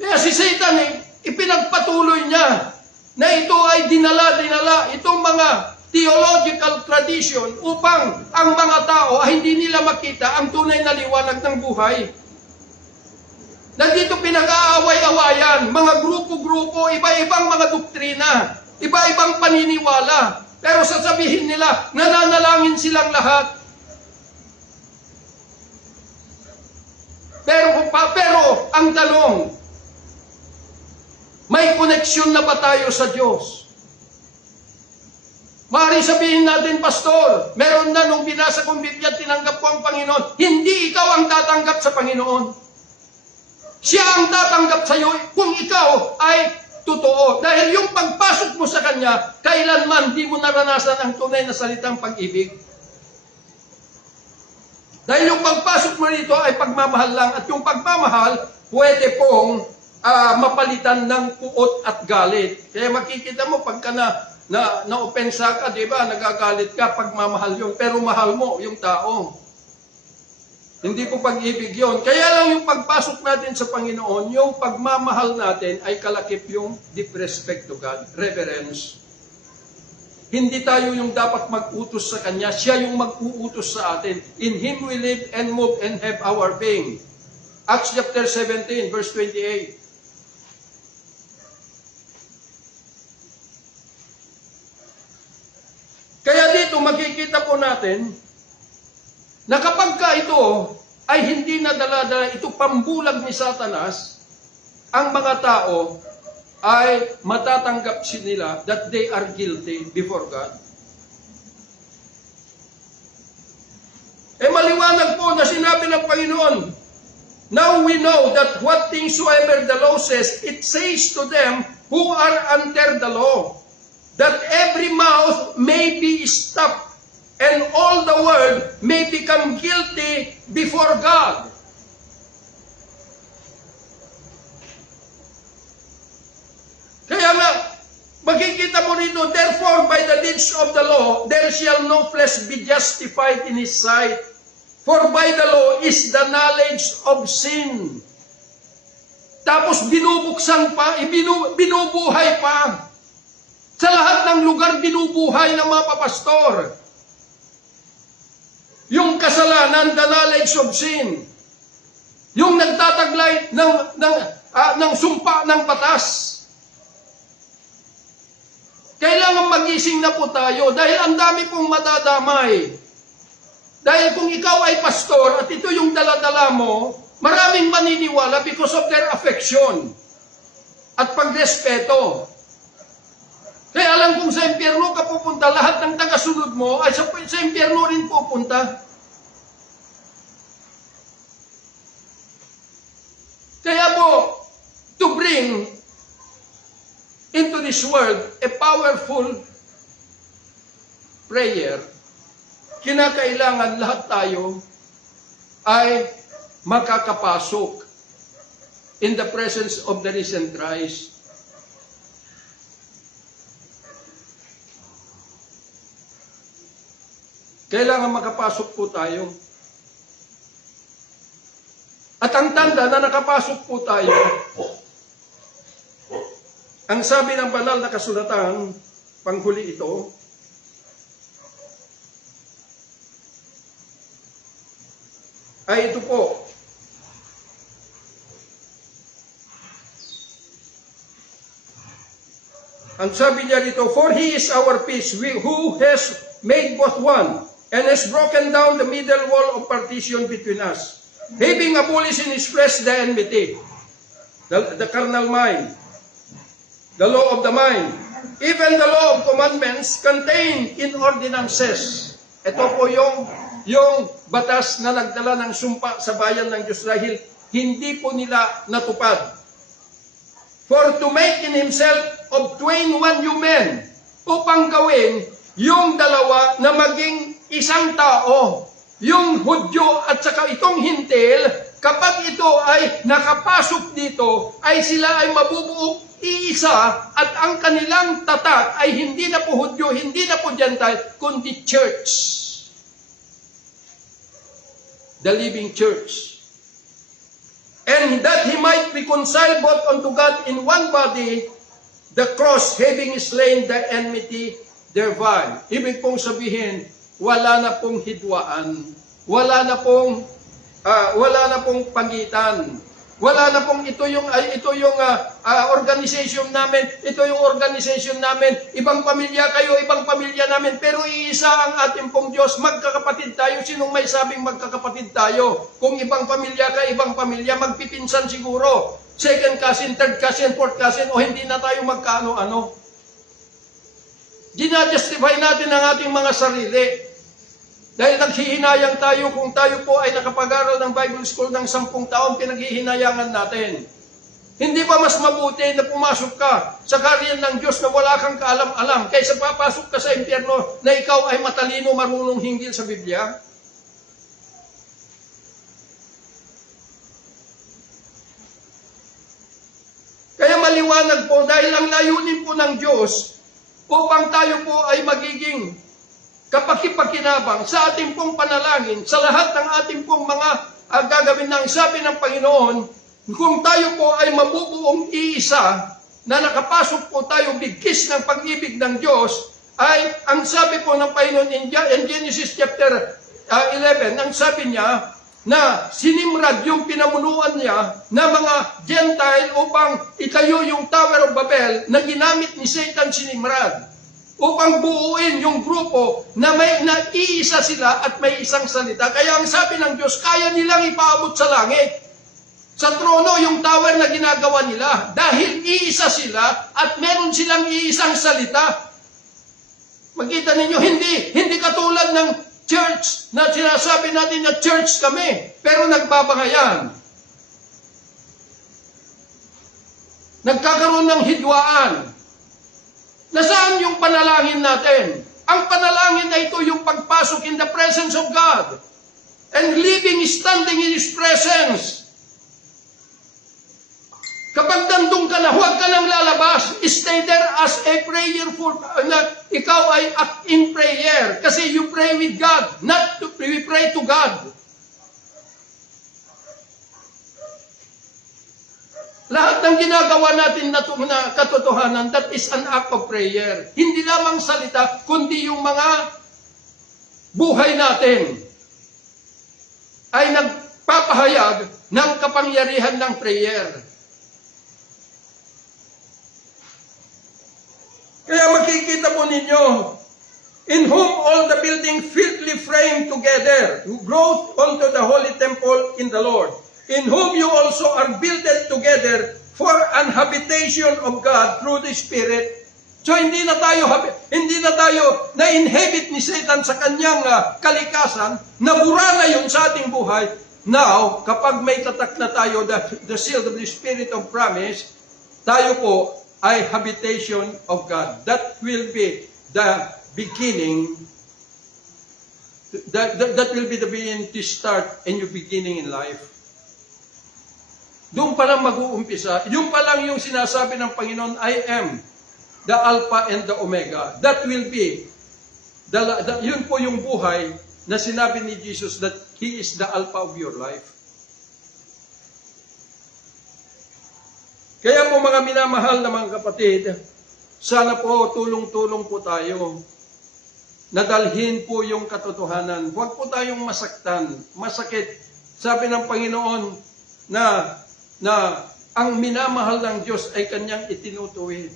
Kaya si Satan ipinagpatuloy niya na ito ay dinala itong mga theological tradition upang ang mga tao ay hindi nila makita ang tunay na liwanag ng buhay. Nandito pinag-aaway-awayan, mga grupo-grupo, iba-ibang mga doktrina, iba-ibang paniniwala. Pero sasabihin nila, nananalangin silang lahat. Pero ang tanong, may koneksyon na ba tayo sa Diyos? Maaari sabihin natin, Pastor, meron na nung binasa kong Biblia, tinanggap ko ang Panginoon. Hindi ikaw ang tatanggap sa Panginoon. Siya ang tatanggap sa iyo kung ikaw ay totoo. Dahil yung pagpasok mo sa Kanya, kailanman di mo naranasan ang tunay na salitang pag-ibig. Dahil yung pagpasok mo rito ay pagmamahal lang at yung pagmamahal pwede pong mapalitan ng puot at galit. Kaya makikita mo pagka na-opensa ka, di ba, nagagalit ka, pagmamahal yun. Pero mahal mo yung tao. Hindi po pag-ibig yun. Kaya lang yung pagpasok natin sa Panginoon, yung pagmamahal natin ay kalakip yung deep respect to God, reverence. Hindi tayo yung dapat mag-utos sa Kanya, siya yung mag-uutos sa atin. In Him we live and move and have our being. Acts chapter 17, verse 28. Kaya dito makikita po natin na kapag ka ito ay hindi nadala-dala, ito pambulag ni Satanas, ang mga tao ay matatanggap nila that they are guilty before God. Maliwanag po na sinabi ng Panginoon, now we know that what things soever the law says, it says to them who are under the law, that every mouth may be stopped, and all the world may become guilty before God. Kaya nga, makikita mo rito, therefore by the deeds of the law, there shall no flesh be justified in His sight. For by the law is the knowledge of sin. Tapos binubuksan pa, binubuhay pa. Sa lahat ng lugar, binubuhay ng mga papastor. Yung kasalanan, the knowledge of sin. Yung nagtataglay ng sumpa ng batas. Kailangan magising na po tayo dahil ang dami pong madadamay. Dahil kung ikaw ay pastor at ito yung daladala mo, maraming maniniwala because of their affection at pagrespeto. Kaya alam kung sa impyerno ka pupunta, lahat ng tagasunod mo ay sa impyerno rin pupunta. Kaya po, to bring into this world a powerful prayer, kinakailangan lahat tayo ay makakapasok in the presence of the risen Christ. Kailangan makapasok po tayo. At ang tanda na nakapasok po tayo, ang sabi ng banal na kasulatan, panghuli ito, ay ito po. Ang sabi niya dito, for He is our peace, who has made both one, and has broken down the middle wall of partition between us, having abolished in His flesh the enmity, the carnal mind, the law of the mind, even the law of commandments contained in ordinances. Ito po yung batas na nagdala ng sumpa sa bayan ng Diyos dahil hindi po nila natupad. For to make in Himself of twain one new man, upang gawin yung dalawa na maging isang tao, yung Hudyo at saka itong Hintil, kapag ito ay nakapasok dito, ay sila ay mabubuo iisa at ang kanilang tatak ay hindi na po Hudyo, hindi na po Gentile, kundi church. The living church. And that He might reconcile both unto God in one body, the cross having slain the enmity thereby. Ibig pong sabihin, wala na pong hidwaan, wala na pong pagitan. Wala na pong ito yung organization namin, ito yung organization namin, ibang pamilya kayo, ibang pamilya namin, pero iisa ang ating pong Diyos, magkakapatid tayo. Sinong may sabing magkakapatid tayo? Kung ibang pamilya ka, ibang pamilya, magpipinsan siguro. Second cousin, third cousin, fourth cousin, o hindi na tayo magkaano-ano. Ginajustify natin ang ating mga sarili. Dahil naghihinayang tayo kung tayo po ay nakapag-aral ng Bible School ng 10 taon, pinaghihinayangan natin. Hindi ba mas mabuti na pumasok ka sa karyan ng Diyos na wala kang kaalam-alam kaysa papasok ka sa impyerno na ikaw ay matalino, marunong hinggil sa Biblia? maliwanag po dahil ang layunin po ng Diyos upang tayo po ay magiging kapakipakinabang sa ating pong panalangin, sa lahat ng ating pong mga gagawin ng sabi ng Panginoon, kung tayo po ay mabubuong iisa, na nakapasok po tayo bigkis ng pag-ibig ng Diyos, ay ang sabi po ng Panginoon in Genesis chapter 11, ang sabi niya, na sinimrad yung pinamunuan niya na mga Gentile upang itayo yung Tower of Babel na ginamit ni Satan sinimrad upang buuin yung grupo na may naiisa sila at may isang salita. Kaya ang sabi ng Diyos, kaya nilang ipaabot sa langit. Sa trono yung tower na ginagawa nila dahil iisa sila at meron silang iisang salita. Makita ninyo, hindi katulad ng church na sinasabi natin na church kami, pero nagbabangayan. Nagkakaroon ng hidwaan. Nasaan yung panalangin natin? Ang panalangin na ito yung pagpasok in the presence of God and living, standing in His presence. Kapag nandun ka na, huwag ka nang lalabas. Stay there as a prayerful, ikaw ay act in prayer. Kasi you pray with God, not to we pray to God. Lahat ng ginagawa natin na katotohanan, that is an act of prayer. Hindi lamang salita, kundi yung mga buhay natin ay nagpapahayag ng kapangyarihan ng prayer. Kaya makikita po ninyo, in whom all the building fitly framed together, who grow unto the holy temple in the Lord, in whom you also are builded together for an habitation of God through the Spirit. So hindi na tayo na-inhabit ni Satan sa kanyang kalikasan, nabura na yun sa ating buhay. Now, kapag may tatak na tayo, the seal of the Spirit of promise, tayo po ay habitation of God. That will be the beginning, that will be the beginning to start a new beginning in life. Doon pa lang mag-uumpisa. Yung pa lang yung sinasabi ng Panginoon, I am the Alpha and the Omega. That will be, yun po yung buhay na sinabi ni Jesus that He is the Alpha of your life. Kaya po mga minamahal na mga kapatid, sana po tulong-tulong po tayo. Nadalhin po yung katotohanan. Huwag po tayong masaktan, masakit. Sabi ng Panginoon na ang minamahal ng Diyos ay Kanyang itinutuwid.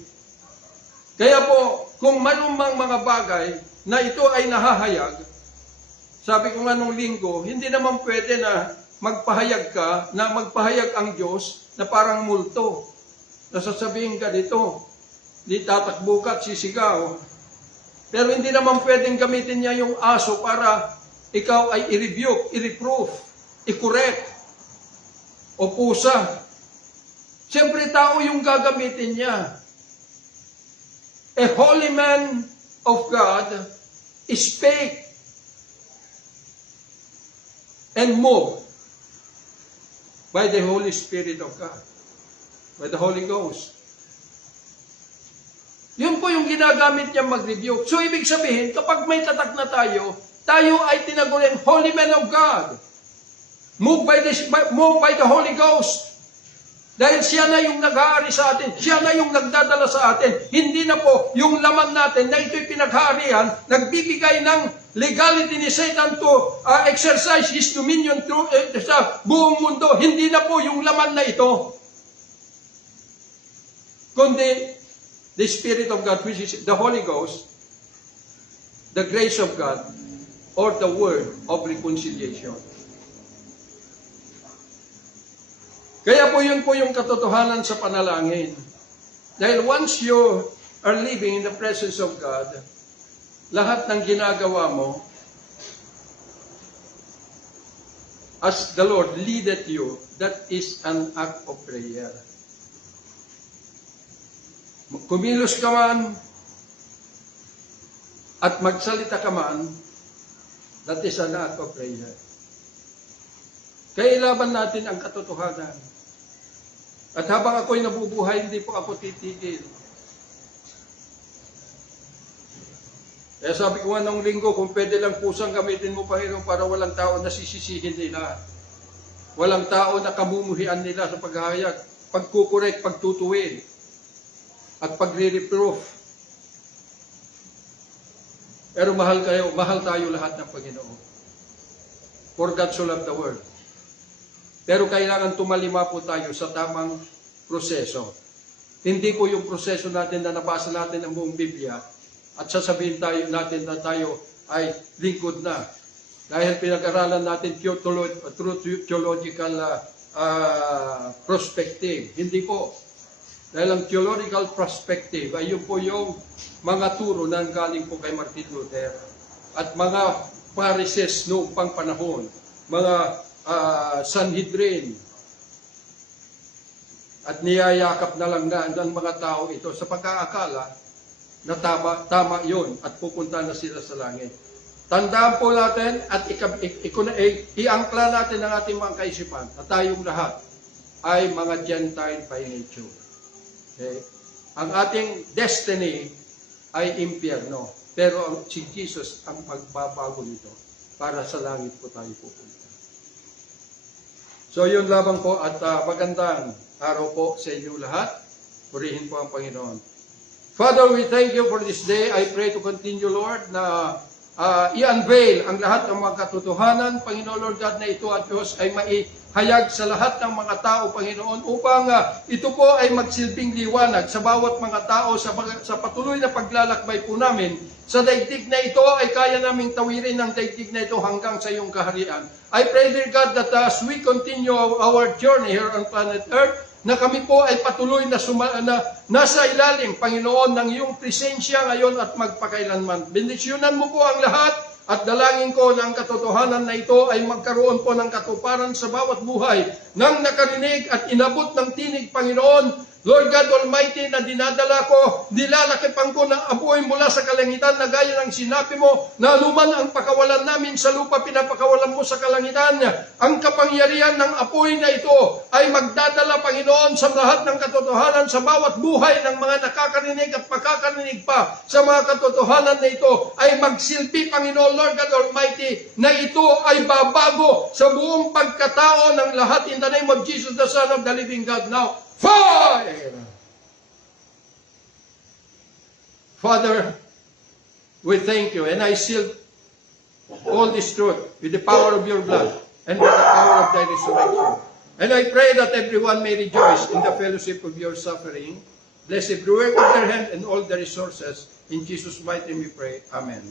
Kaya po, kung manumang mga bagay na ito ay nahahayag, sabi ko nga nung linggo, hindi naman pwede na magpahayag ang Diyos na parang multo. Nasasabihin ka dito, di tatakbo ka at sisigaw. Pero hindi naman pwedeng gamitin niya yung aso para ikaw ay i-rebuke, i-reproof, i-correct, o pusa. Siyempre tao yung gagamitin niya. A holy man of God spake and moved by the Holy Spirit of God. By the Holy Ghost. Yun po yung ginagamit niya mag-rebuke. So, ibig sabihin, kapag may tatak na tayo ay tinagurin, Holy Man of God. Moved by the Holy Ghost. Dahil siya na yung nag-aari sa atin. Siya na yung nagdadala sa atin. Hindi na po yung laman natin na ito'y pinagharian, nagbibigay ng legality ni Satan to exercise his dominion through, sa buong mundo. Hindi na po yung laman na ito. Kundi the Spirit of God, which is the Holy Ghost, the grace of God, or the word of reconciliation. Kaya po yun po yung katotohanan sa panalangin. Dahil once you are living in the presence of God, lahat ng ginagawa mo, as the Lord leadeth you, that is an act of prayer. Kumilos ka man at magsalita ka man, that is an act of prayer. Kaya ilaban natin ang katotohanan. At habang ako'y nabubuhay, hindi po ako titigil. Kaya sabi ko nga nung linggo, kung pwede lang pusang gamitin mo, Panginoon, para walang tao na sisisihin nila. Walang tao na kamumuhian nila sa paghahayag, pagkukorek, pagtutuwid, at pagre-reproof. Pero mahal tayo lahat ng Panginoon. For God so loved the world. Pero kailangan tumalima po tayo sa tamang proseso. Hindi po yung proseso natin na nabasa natin ang buong Biblia at sasabihin natin na tayo ay lingkod na. Dahil pinag-aralan natin true theological perspective. Hindi po. Dahil ang theological perspective ay yun po yung mga turo na galing po kay Martin Luther at mga Pharisees noong pang panahon, mga Sanhedrin, at niyayakap na lang ng mga tao ito sa pagkaakala na tama yun at pupunta na sila sa langit. Tandaan po natin at iangkla natin ang ating mga kaisipan na tayong lahat ay mga Gentile by nature. Okay? Ang ating destiny ay impyerno. Pero si Jesus ang magbabago nito para sa langit po tayo pupunta. So yun lamang po at magandang araw po sa inyo lahat. Purihin po ang Panginoon. Father, we thank you for this day. I pray to continue, Lord, na i-unveil ang lahat ng mga katotohanan, Panginoon Lord God, na ito at Diyos ay maihayag sa lahat ng mga tao, Panginoon, upang ito po ay magsilbing liwanag sa bawat mga tao sa patuloy na paglalakbay po namin. Sa daigdig na ito ay kaya naming tawirin ang daigdig na ito hanggang sa iyong kaharian. I pray, dear God, that as we continue our journey here on planet Earth, na kami po ay patuloy na nasa ilalim, Panginoon, ng iyong presensya ngayon at magpakailanman. Bendisyonan mo po ang lahat at dalangin ko na ang katotohanan na ito ay magkaroon po ng katuparan sa bawat buhay nang nakarinig at inabot ng tinig, Panginoon. Lord God Almighty, na dinadala ko, nilalakipang ko ng apoy mula sa kalangitan na gaya ng sinabi mo, na anuman ang pakawalan namin sa lupa, pinapakawalan mo sa kalangitan. Ang kapangyarihan ng apoy na ito ay magdadala, Panginoon, sa lahat ng katotohanan sa bawat buhay ng mga nakakarinig at makakarinig pa sa mga katotohanan na ito ay magsilbi, Panginoon, Lord God Almighty, na ito ay babago sa buong pagkatao ng lahat in the name of Jesus, the Son of the living God. Now, fire! Father, we thank you, and I seal all this truth with the power of your blood and with the power of thy resurrection. And I pray that everyone may rejoice in the fellowship of your suffering. Bless every work of their hand and all the resources. In Jesus' mighty name we pray. Amen.